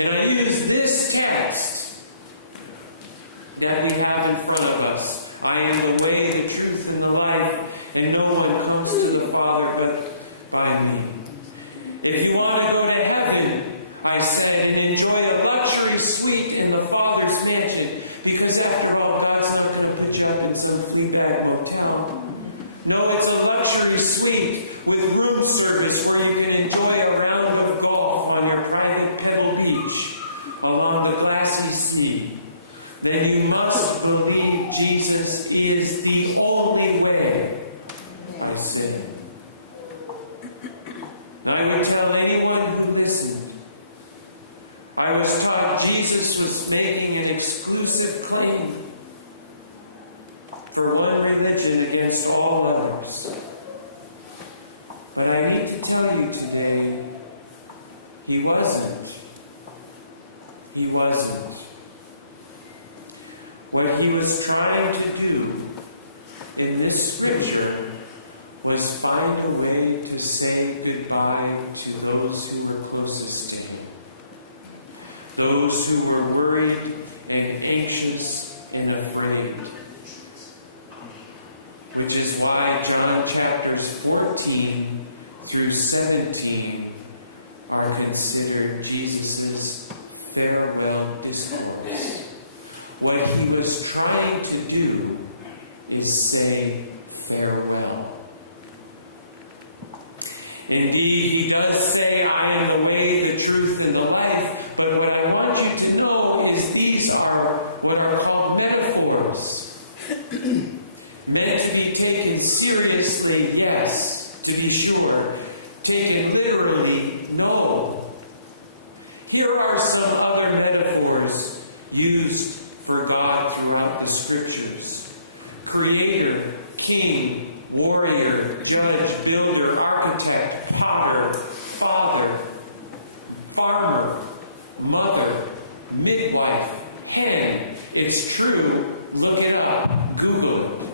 And I used this text that we have in front of us. "I am the way, the truth, and the life, and no one comes to the Father but by me." If you want to go to heaven, I said, and enjoy a luxury suite in the Father's mansion, because after all, God's not going to put you up in some Fleabag motel. No, it's a luxury suite with room service where you can enjoy a round of golf on your private Pebble Beach along the glassy sea. Then you must believe Jesus is the only way, I said. I would tell anyone who listened. I was taught Jesus was making an exclusive claim for one religion against all others. But I need to tell you today, he wasn't. He wasn't. What he was trying to do in this scripture was find a way to say goodbye to those who were closest to him. Those who were worried and anxious and afraid. Which is why John chapters 14 through 17 are considered Jesus' farewell discourse. What he was trying to do is say farewell. Indeed, he does say, I am the way, the truth, and the life. But what I want you to know is these are what are called metaphors. Meant to be taken seriously, yes, to be sure. Taken literally, no. Here are some other metaphors used for God throughout the Scriptures. Creator, king, warrior, judge, builder, architect, potter, father, farmer, mother, midwife, hen. It's true. Look it up. Google it.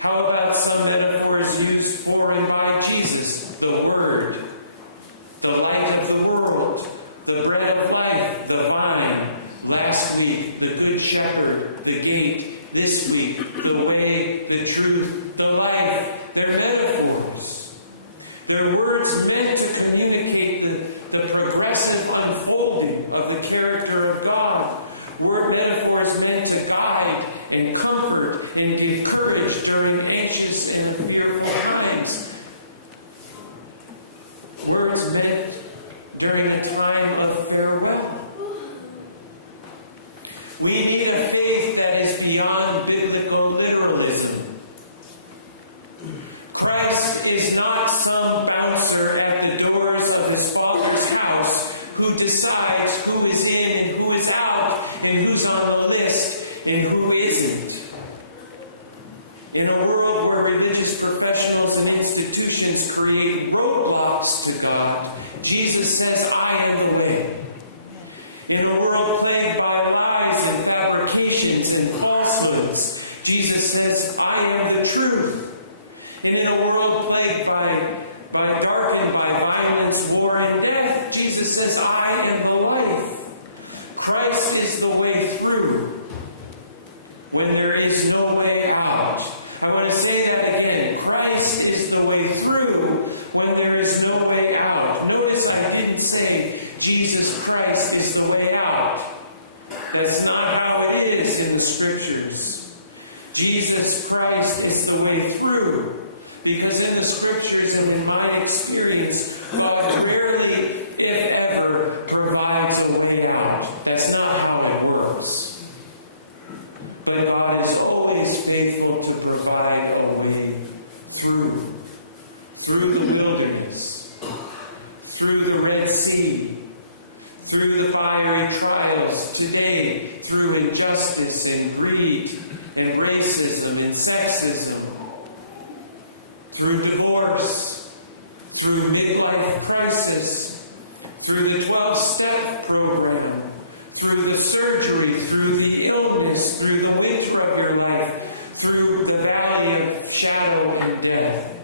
How about some metaphors used for and by Jesus? The Word, the light of the world, the bread of life, the vine. Last week, the Good Shepherd, the gate. This week, the way, the truth, the life. They're metaphors. They're words meant to communicate the progressive unfolding of the character of God. Word metaphors meant to guide and comfort and give courage during anxious and fearful times. Words meant during a time of farewell. We need a faith that is beyond biblical literalism. Christ is not some bouncer at the doors of his Father's house who decides who is in and who is out and who's on the list and who isn't. In a world where religious professionals and institutions create roadblocks to God, Jesus says, I am the way. In a world plagued by lies and fabrications and falsehoods, Jesus says, I am the truth. And in a world plagued by darkened by violence, war, and death, Jesus says, I am the life. Christ is the way through when there is no way out. I want to say that again. Christ is the way through when there is no way out. Notice I didn't say Jesus Christ is the way out. That's not how it is in the Scriptures. Jesus Christ is the way through. Because in the Scriptures and in my experience, God rarely, if ever, provides a way out. That's not how it works. But God is always faithful to provide a way through. Through the wilderness. Through the Red Sea. Through the fiery trials. Today, through injustice and greed and racism and sexism. Through divorce, through midlife crisis, through the 12-step program, through the surgery, through the illness, through the winter of your life, through the valley of shadow and death.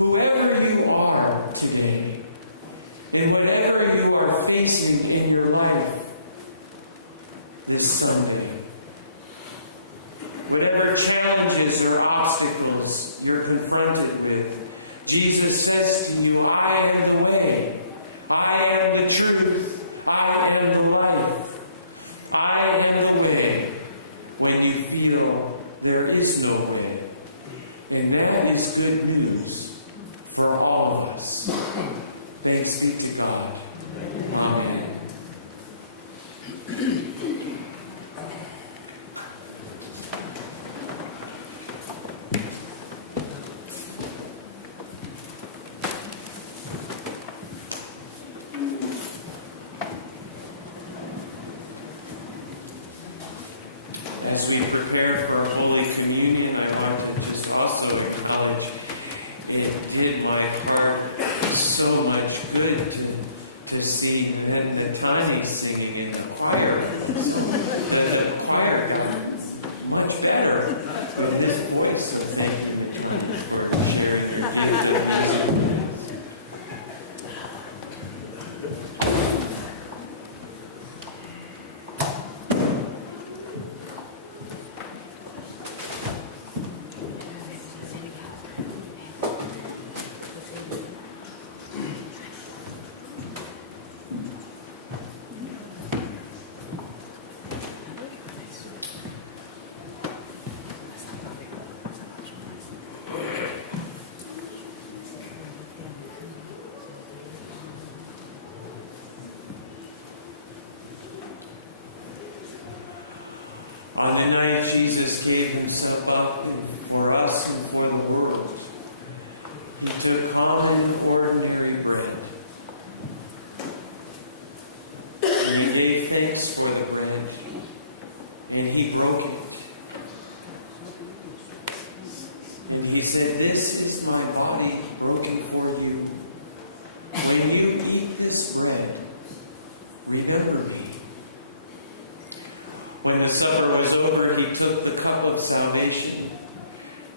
Whoever you are today, and whatever you are facing in your life, this Sunday, whatever challenges or obstacles you're confronted with, Jesus says to you, I am the way, I am the truth, I am the life, I am the way, when you feel there is no way. And that is good news for all of us. Thanks be to God. Amen. As we prepare for Holy Communion, I want to just also acknowledge it did my heart so much good to see the Tiny singing in the choir. The choir got much better. On the night Jesus gave himself up for us and for the world, he took common, ordinary bread. And he gave thanks for the bread, and he broke it. And he said, "This is my body broken for you. When you eat this bread, remember me." When the supper was over, he took the cup of salvation.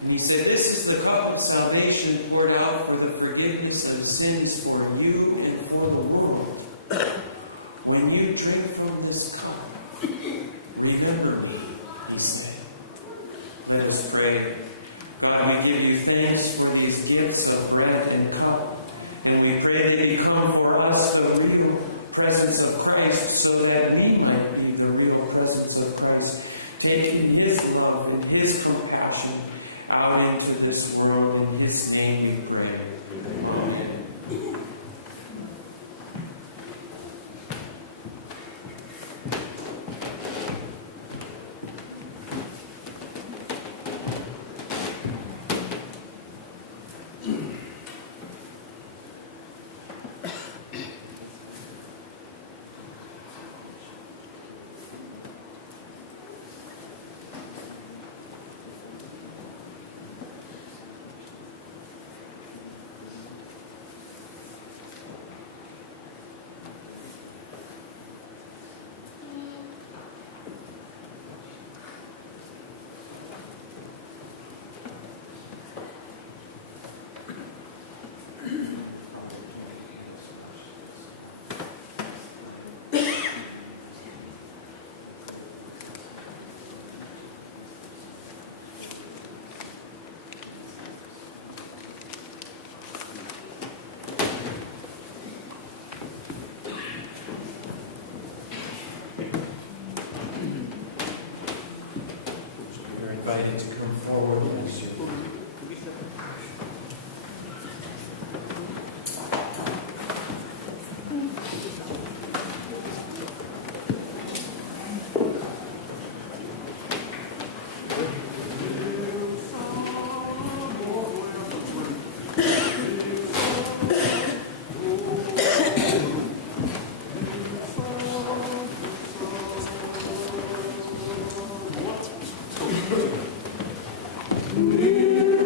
And he said, "This is the cup of salvation poured out for the forgiveness of sins for you and for the world. When you drink from this cup, remember me," he said. Let us pray. God, we give you thanks for these gifts of bread and cup. And we pray that you come for us the real presence of Christ, so that we might be the real presence of Christ, taking his love and his compassion out into this world. In his name we pray. Amen. You're invited to come forward. We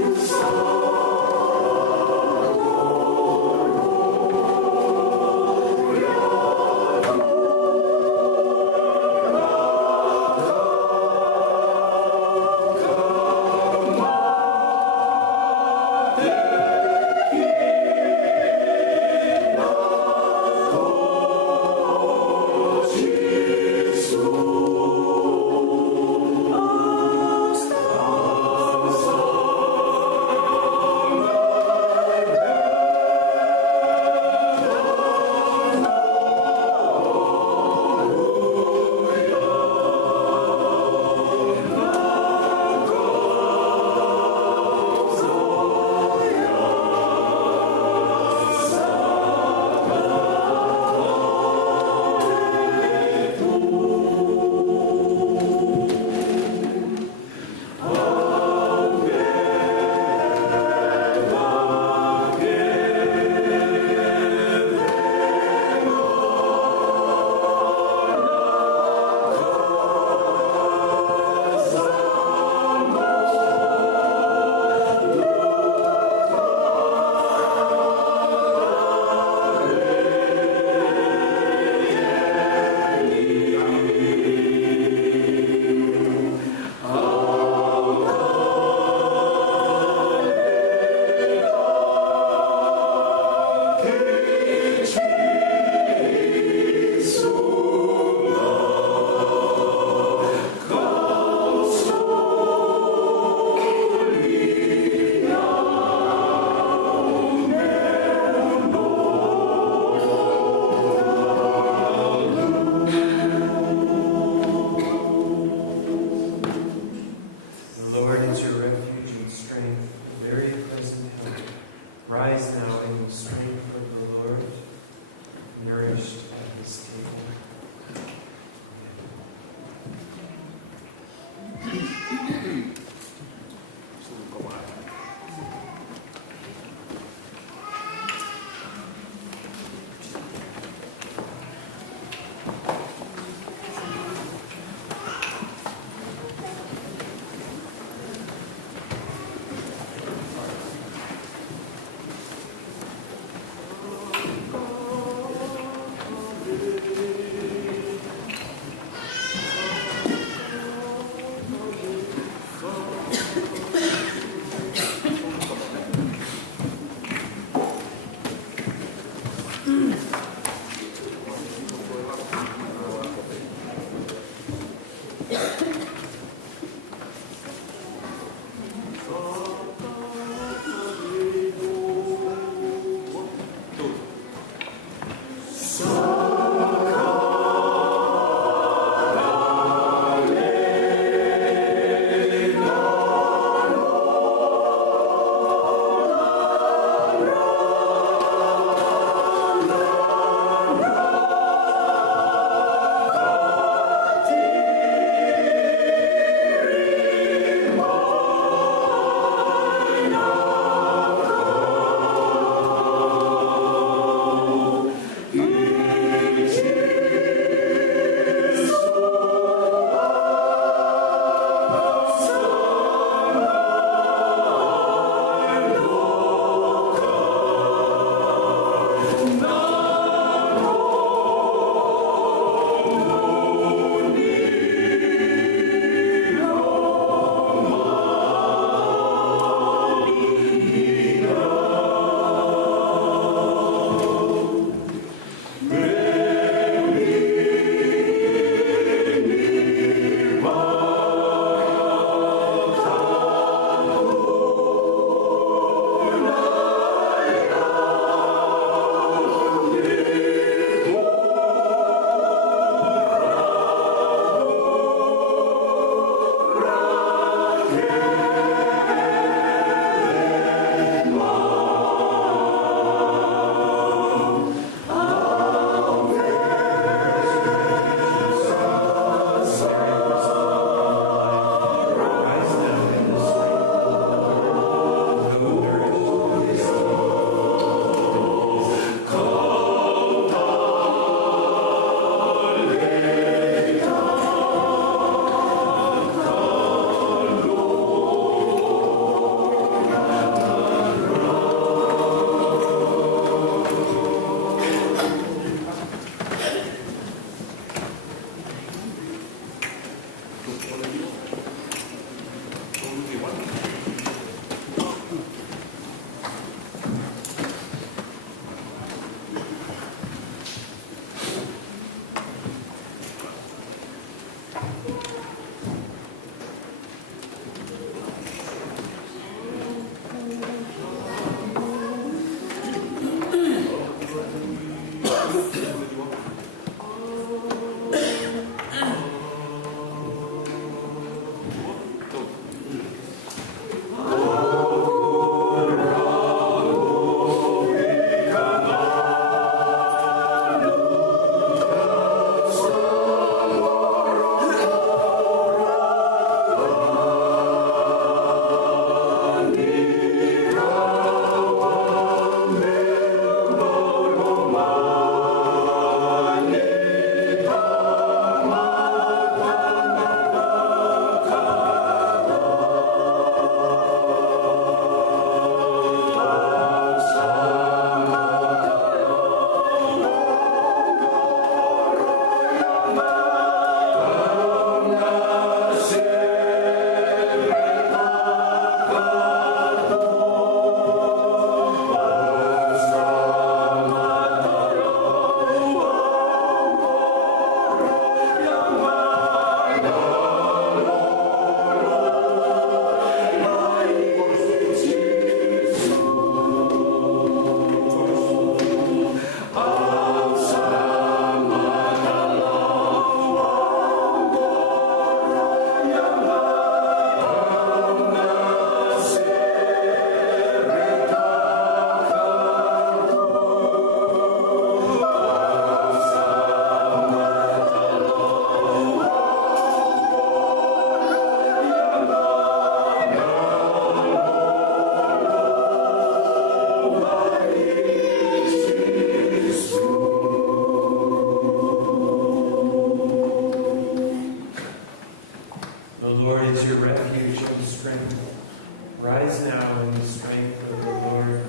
Rise now in the strength of the Lord.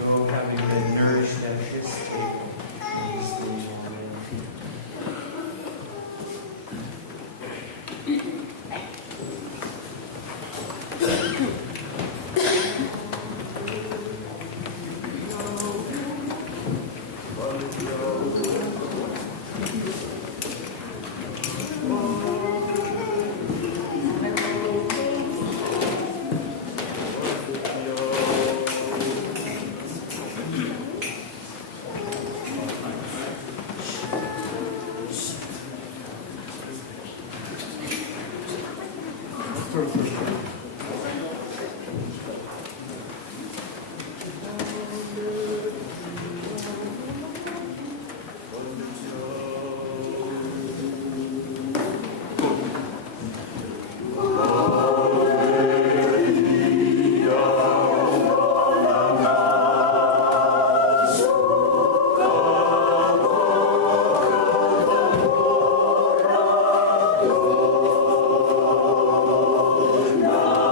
Go having been nourished at his table. No.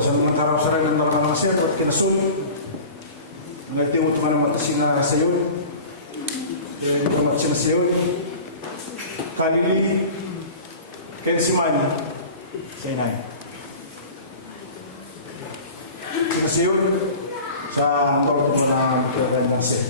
Sa mga taraw-saray ng mga sir at kinasun nagtiw ito nga ng matasina sa iyo ito matasina sa iyo kalili kensimani sa inay sa iyo sa marot mo na kailan ng sir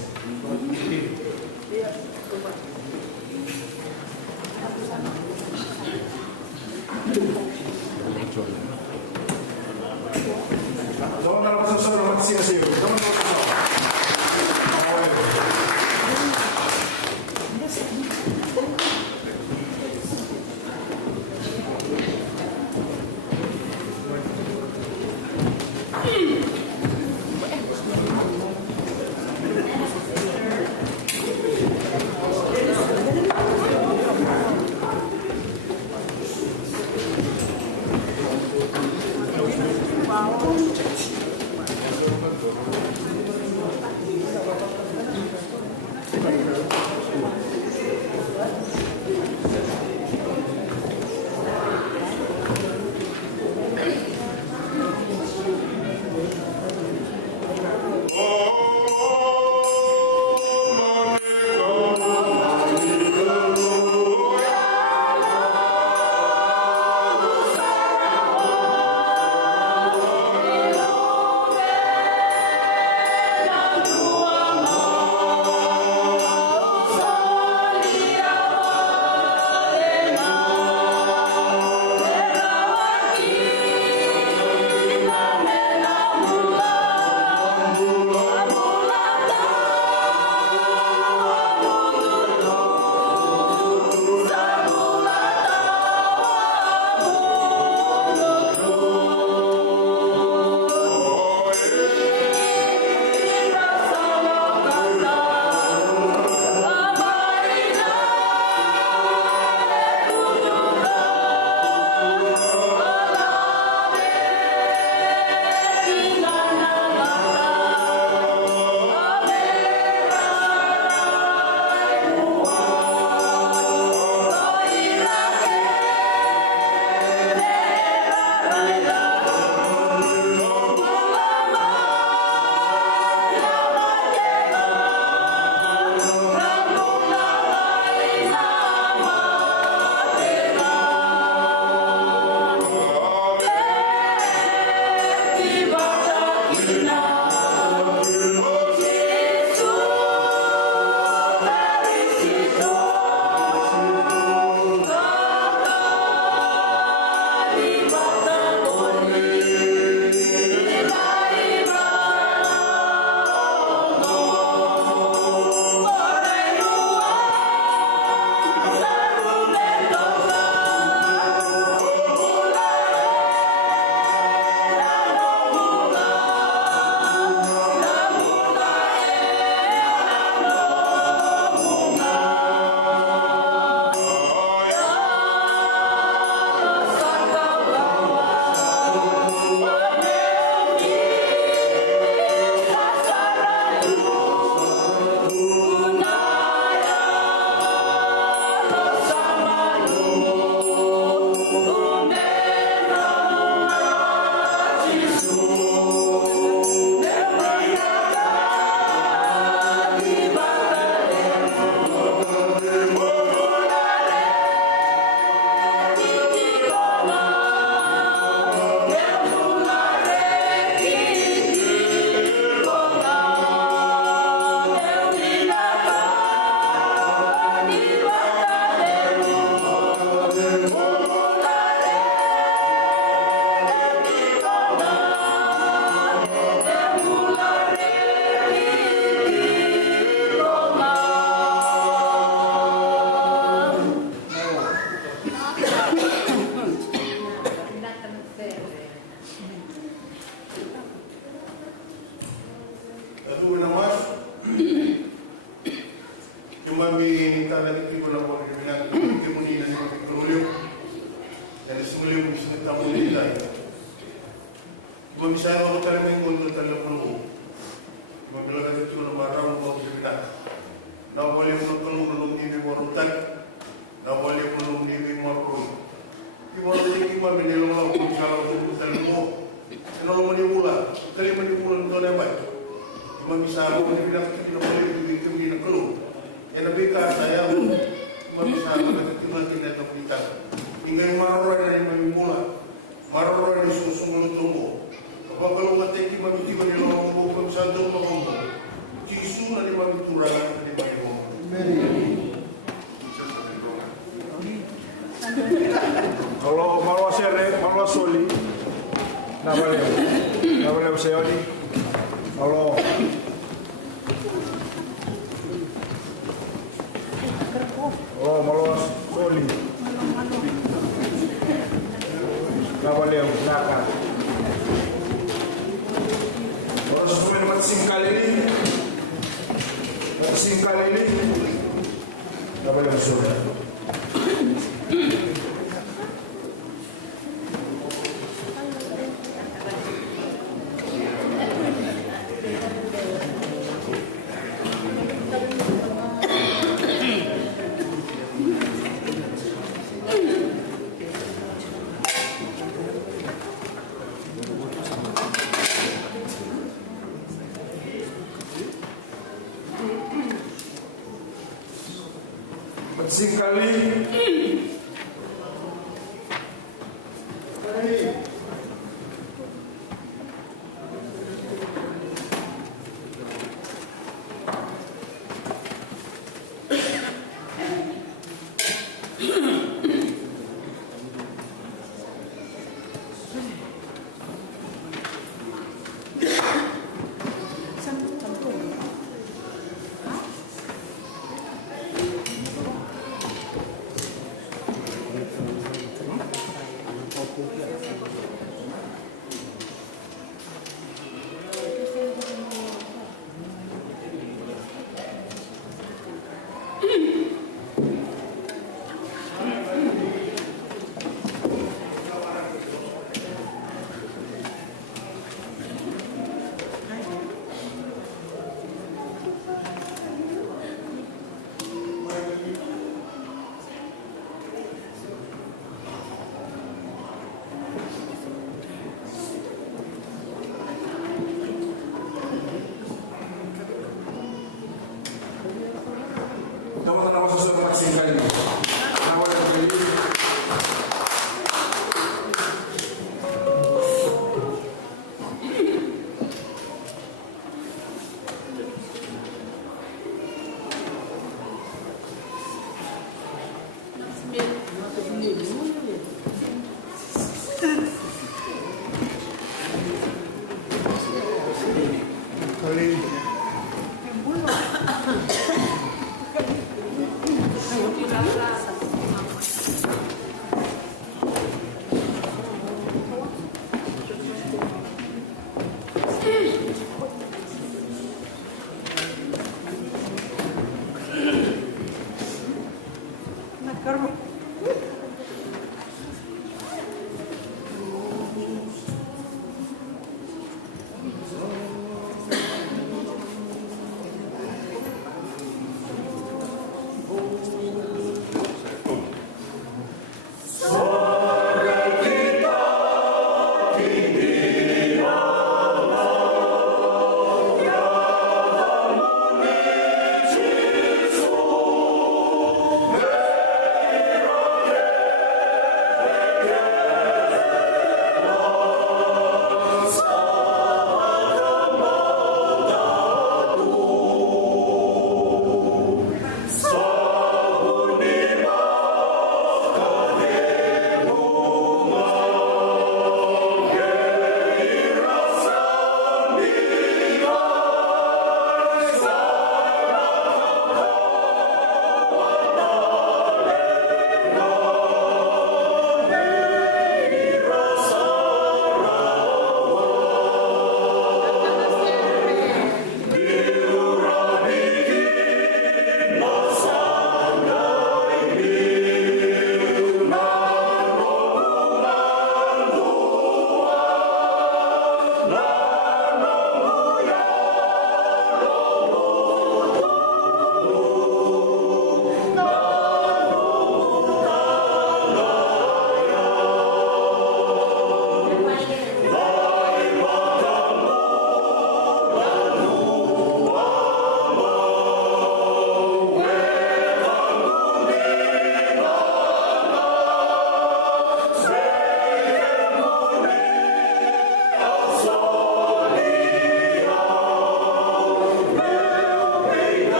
Doon na lang sa mga sinasiyo. Doon na lang sa bisa kalau kalian mengundang kalian perlu. Membilang itu cuma marah mau kita. Nah boleh menukul belum ini morutan. Nah boleh belum ini morun. Gimana jadi gimana menjelong lalu kalau untuk terlalu. Kalau menimula, kali menimula itu ada baik. Cuma bisa mau tidak boleh dibikin di keluh. Yang lebih saya cuma bisa cuma tidak kita. Hingga marah dari menimula, marah dari sungguh tunggu. Apa kalau mati kita tiba di lorong bukan satu lorong. Cisu dari mabiturang dari mabiturang. Kalau malu sere, malu soli, nak boleh seoli. Kalau malu soli, nak boleh nakal. Orang semua mati singkal ini, nak boleh soli. Singkali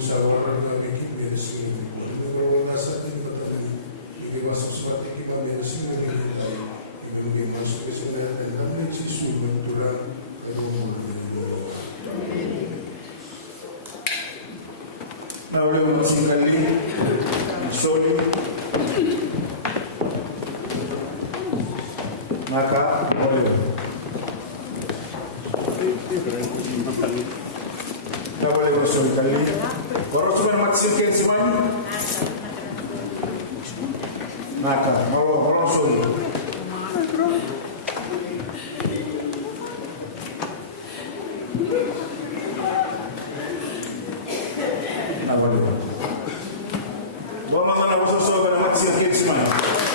musyawarah dengan ekip medicine. Kalau nasa ini kata tadi, ini masuk suatu ekip medicine dengan lain. Ini mungkin masuk ke sana dan kami siswa mentulang na ule unasikali msoli maka ole na wale unasikali korosome maksiken simani maka olo soli Vamos a la voz sobre la máxima que es mano.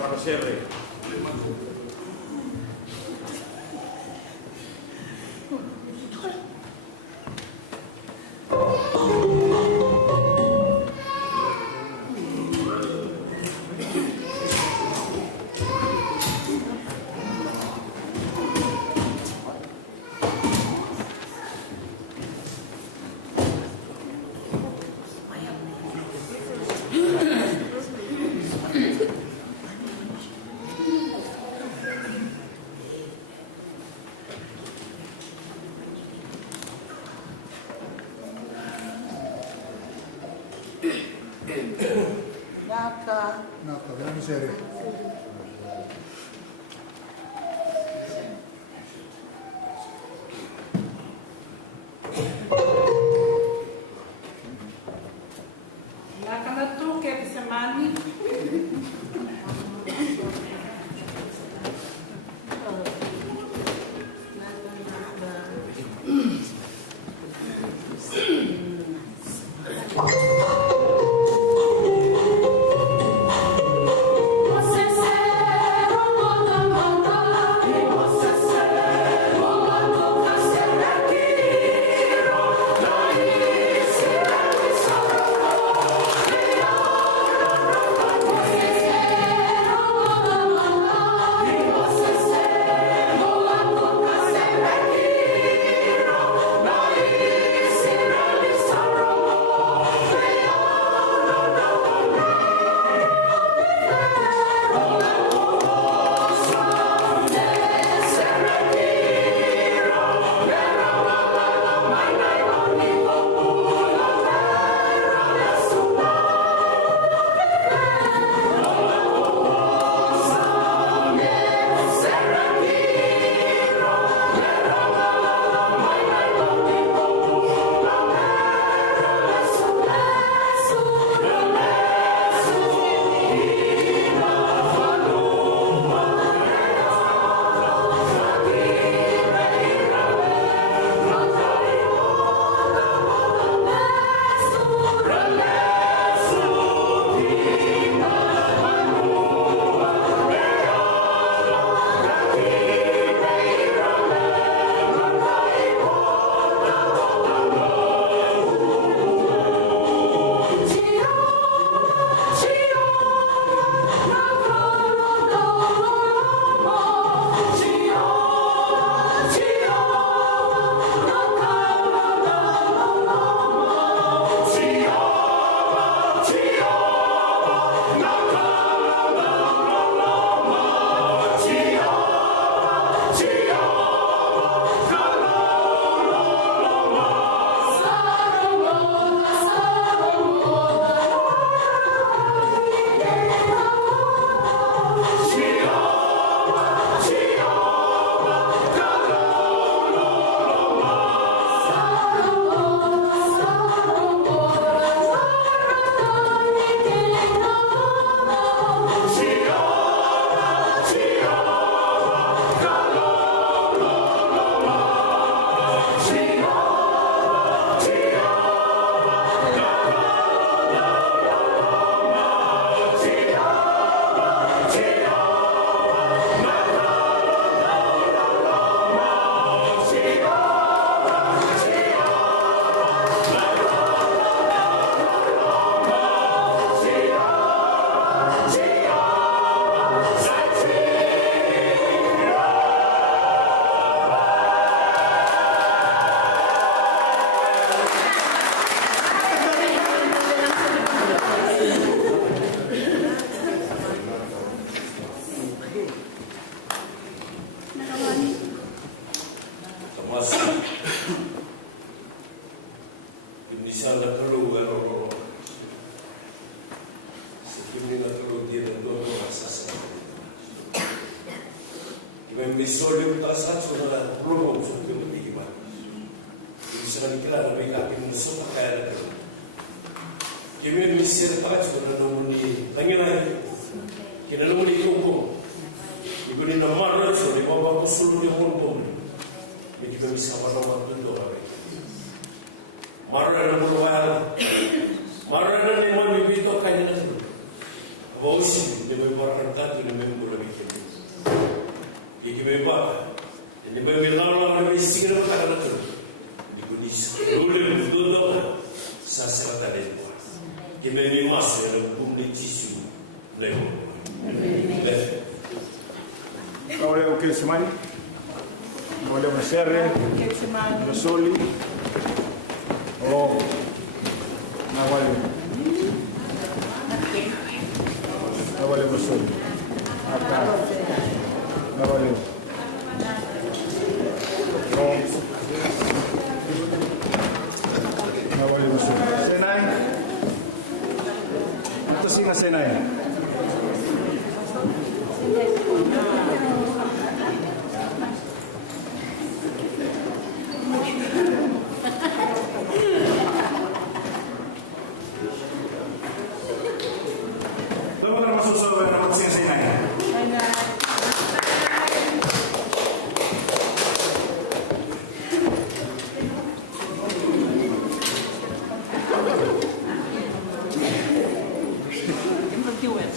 Para cierre. Naka, grande sério. Naka na to, kaya sa mani. Sorrow. solid tasat sudah belum sudah bagaimana. Bisa kita lebih kaki musuh pakai. Kami misir tak sudah nunggu lagi lagi. Kita nunggu di kumpul. Ibu ni nama orang sudah bawa kusul dia kumpul. Kita bisa pada waktu itu orang. Marah nunggu wal. Marah nunggu mau bibit tu kain nasi. Bausi dia berbarang tu dia membuat lebih. Iki beba, ini beba lalu lebih singkat karena tu, di kondisi dulu betul sasa tadi tu, iki beba masuk dalam bumi tisu level. Oleh okey semua, oleh masyarakat, Rasuli, oh, nawale Rasuli, apa? Nawale. Oh, nawale Rasuli. Senai, itu singa senai. do it.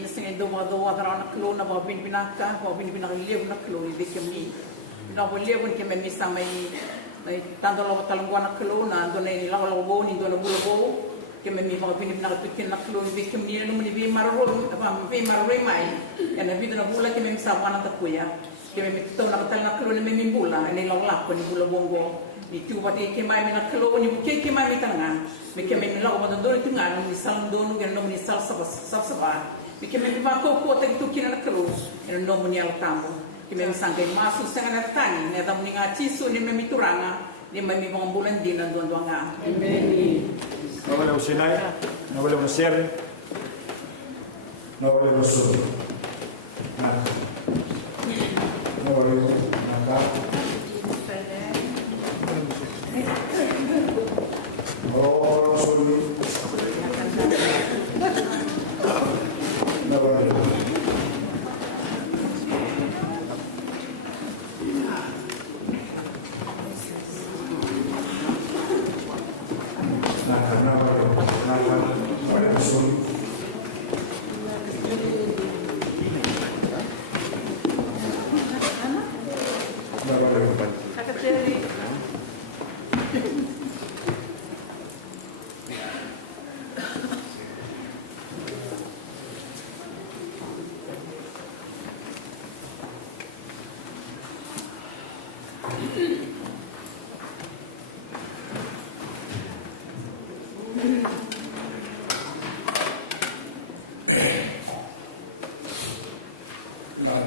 ni singe doa darana klona ba bin binaka liu na kloni de kemi na bo liu ke me misa mai tando lo talangwana klona ando nei la lo bo ni do na bulo bo ke me mi ba bin binaka tukin na kloni de kemi no ni vi marro mai ya na vida na bula ke me misa wana takuya ke me to na tanga kloni me mi bula nei la la ko ni bulo bongo ni tu pati ke mai na kloni bu ke mai mi tanga me ke me la ko do ni tunga ni sal do no ke no ni sal sa Porque me va ko ko te tu kina na cruz en no muni al tambo que me sangue masu sanga na tani ne da muni nga tisu ni me mituranga ni me mi bon bulandina do nga amen No vale usinay, no vale unaser, no vale usul. No vale naka. Oh, usul. No vale.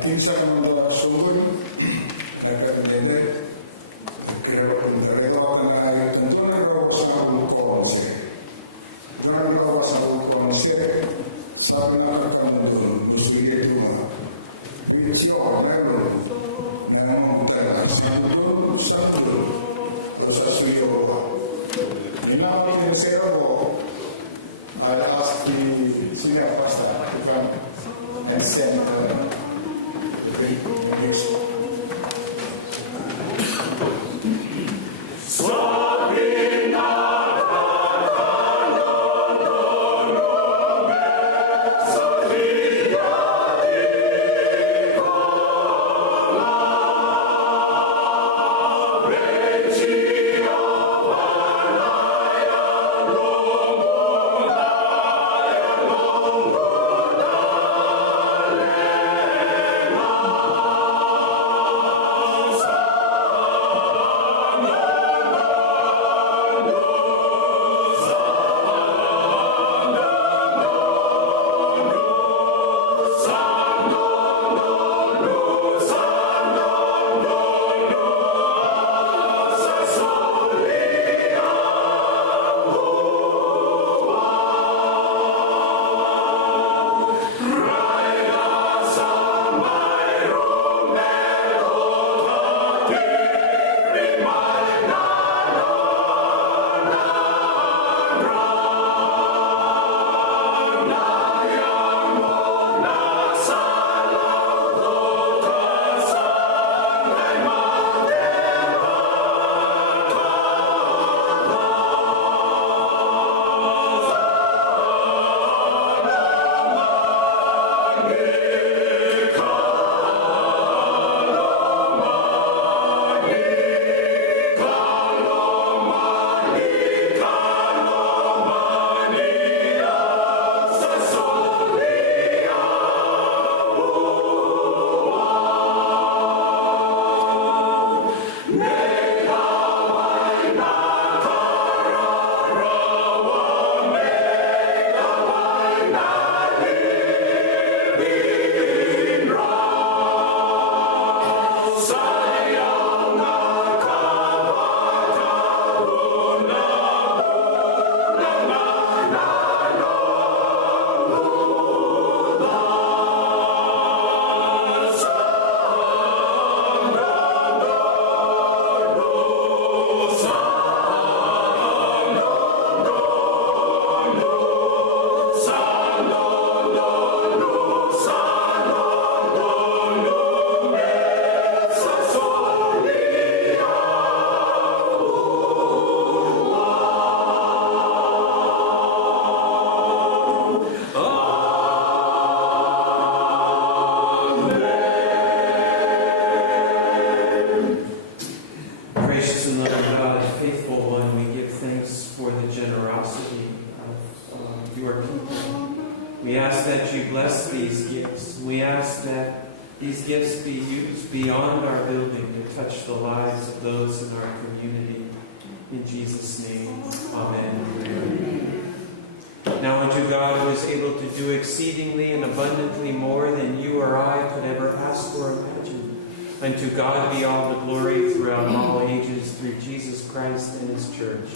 Tim sa kamanda sumber nagkamende creo que redondo na ayutan zona raw sa konse zona raw sa konse sabi na kamanda dosige tuma video na no na mo tala sa do sa do sa suyo ina ni sero ala aski sina pasta from and send gifts. We ask that these gifts be used beyond our building to touch the lives of those in our community. In Jesus' name, amen. Now unto God who is able to do exceedingly and abundantly more than you or I could ever ask or imagine. Unto God be all the glory throughout all ages through Jesus Christ and His church.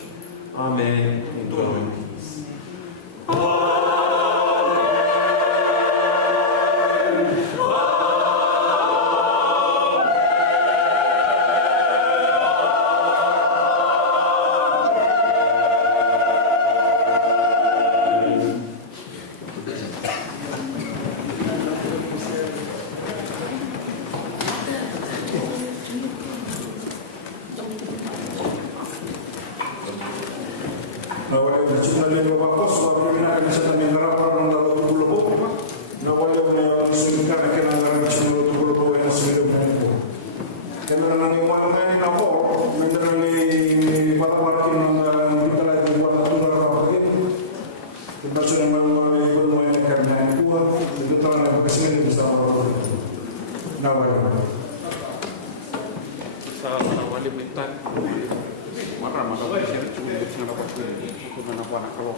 Amen. And go in peace. Marah-marah, saya cuma nak buat ini, cuma nak buat nak keluar.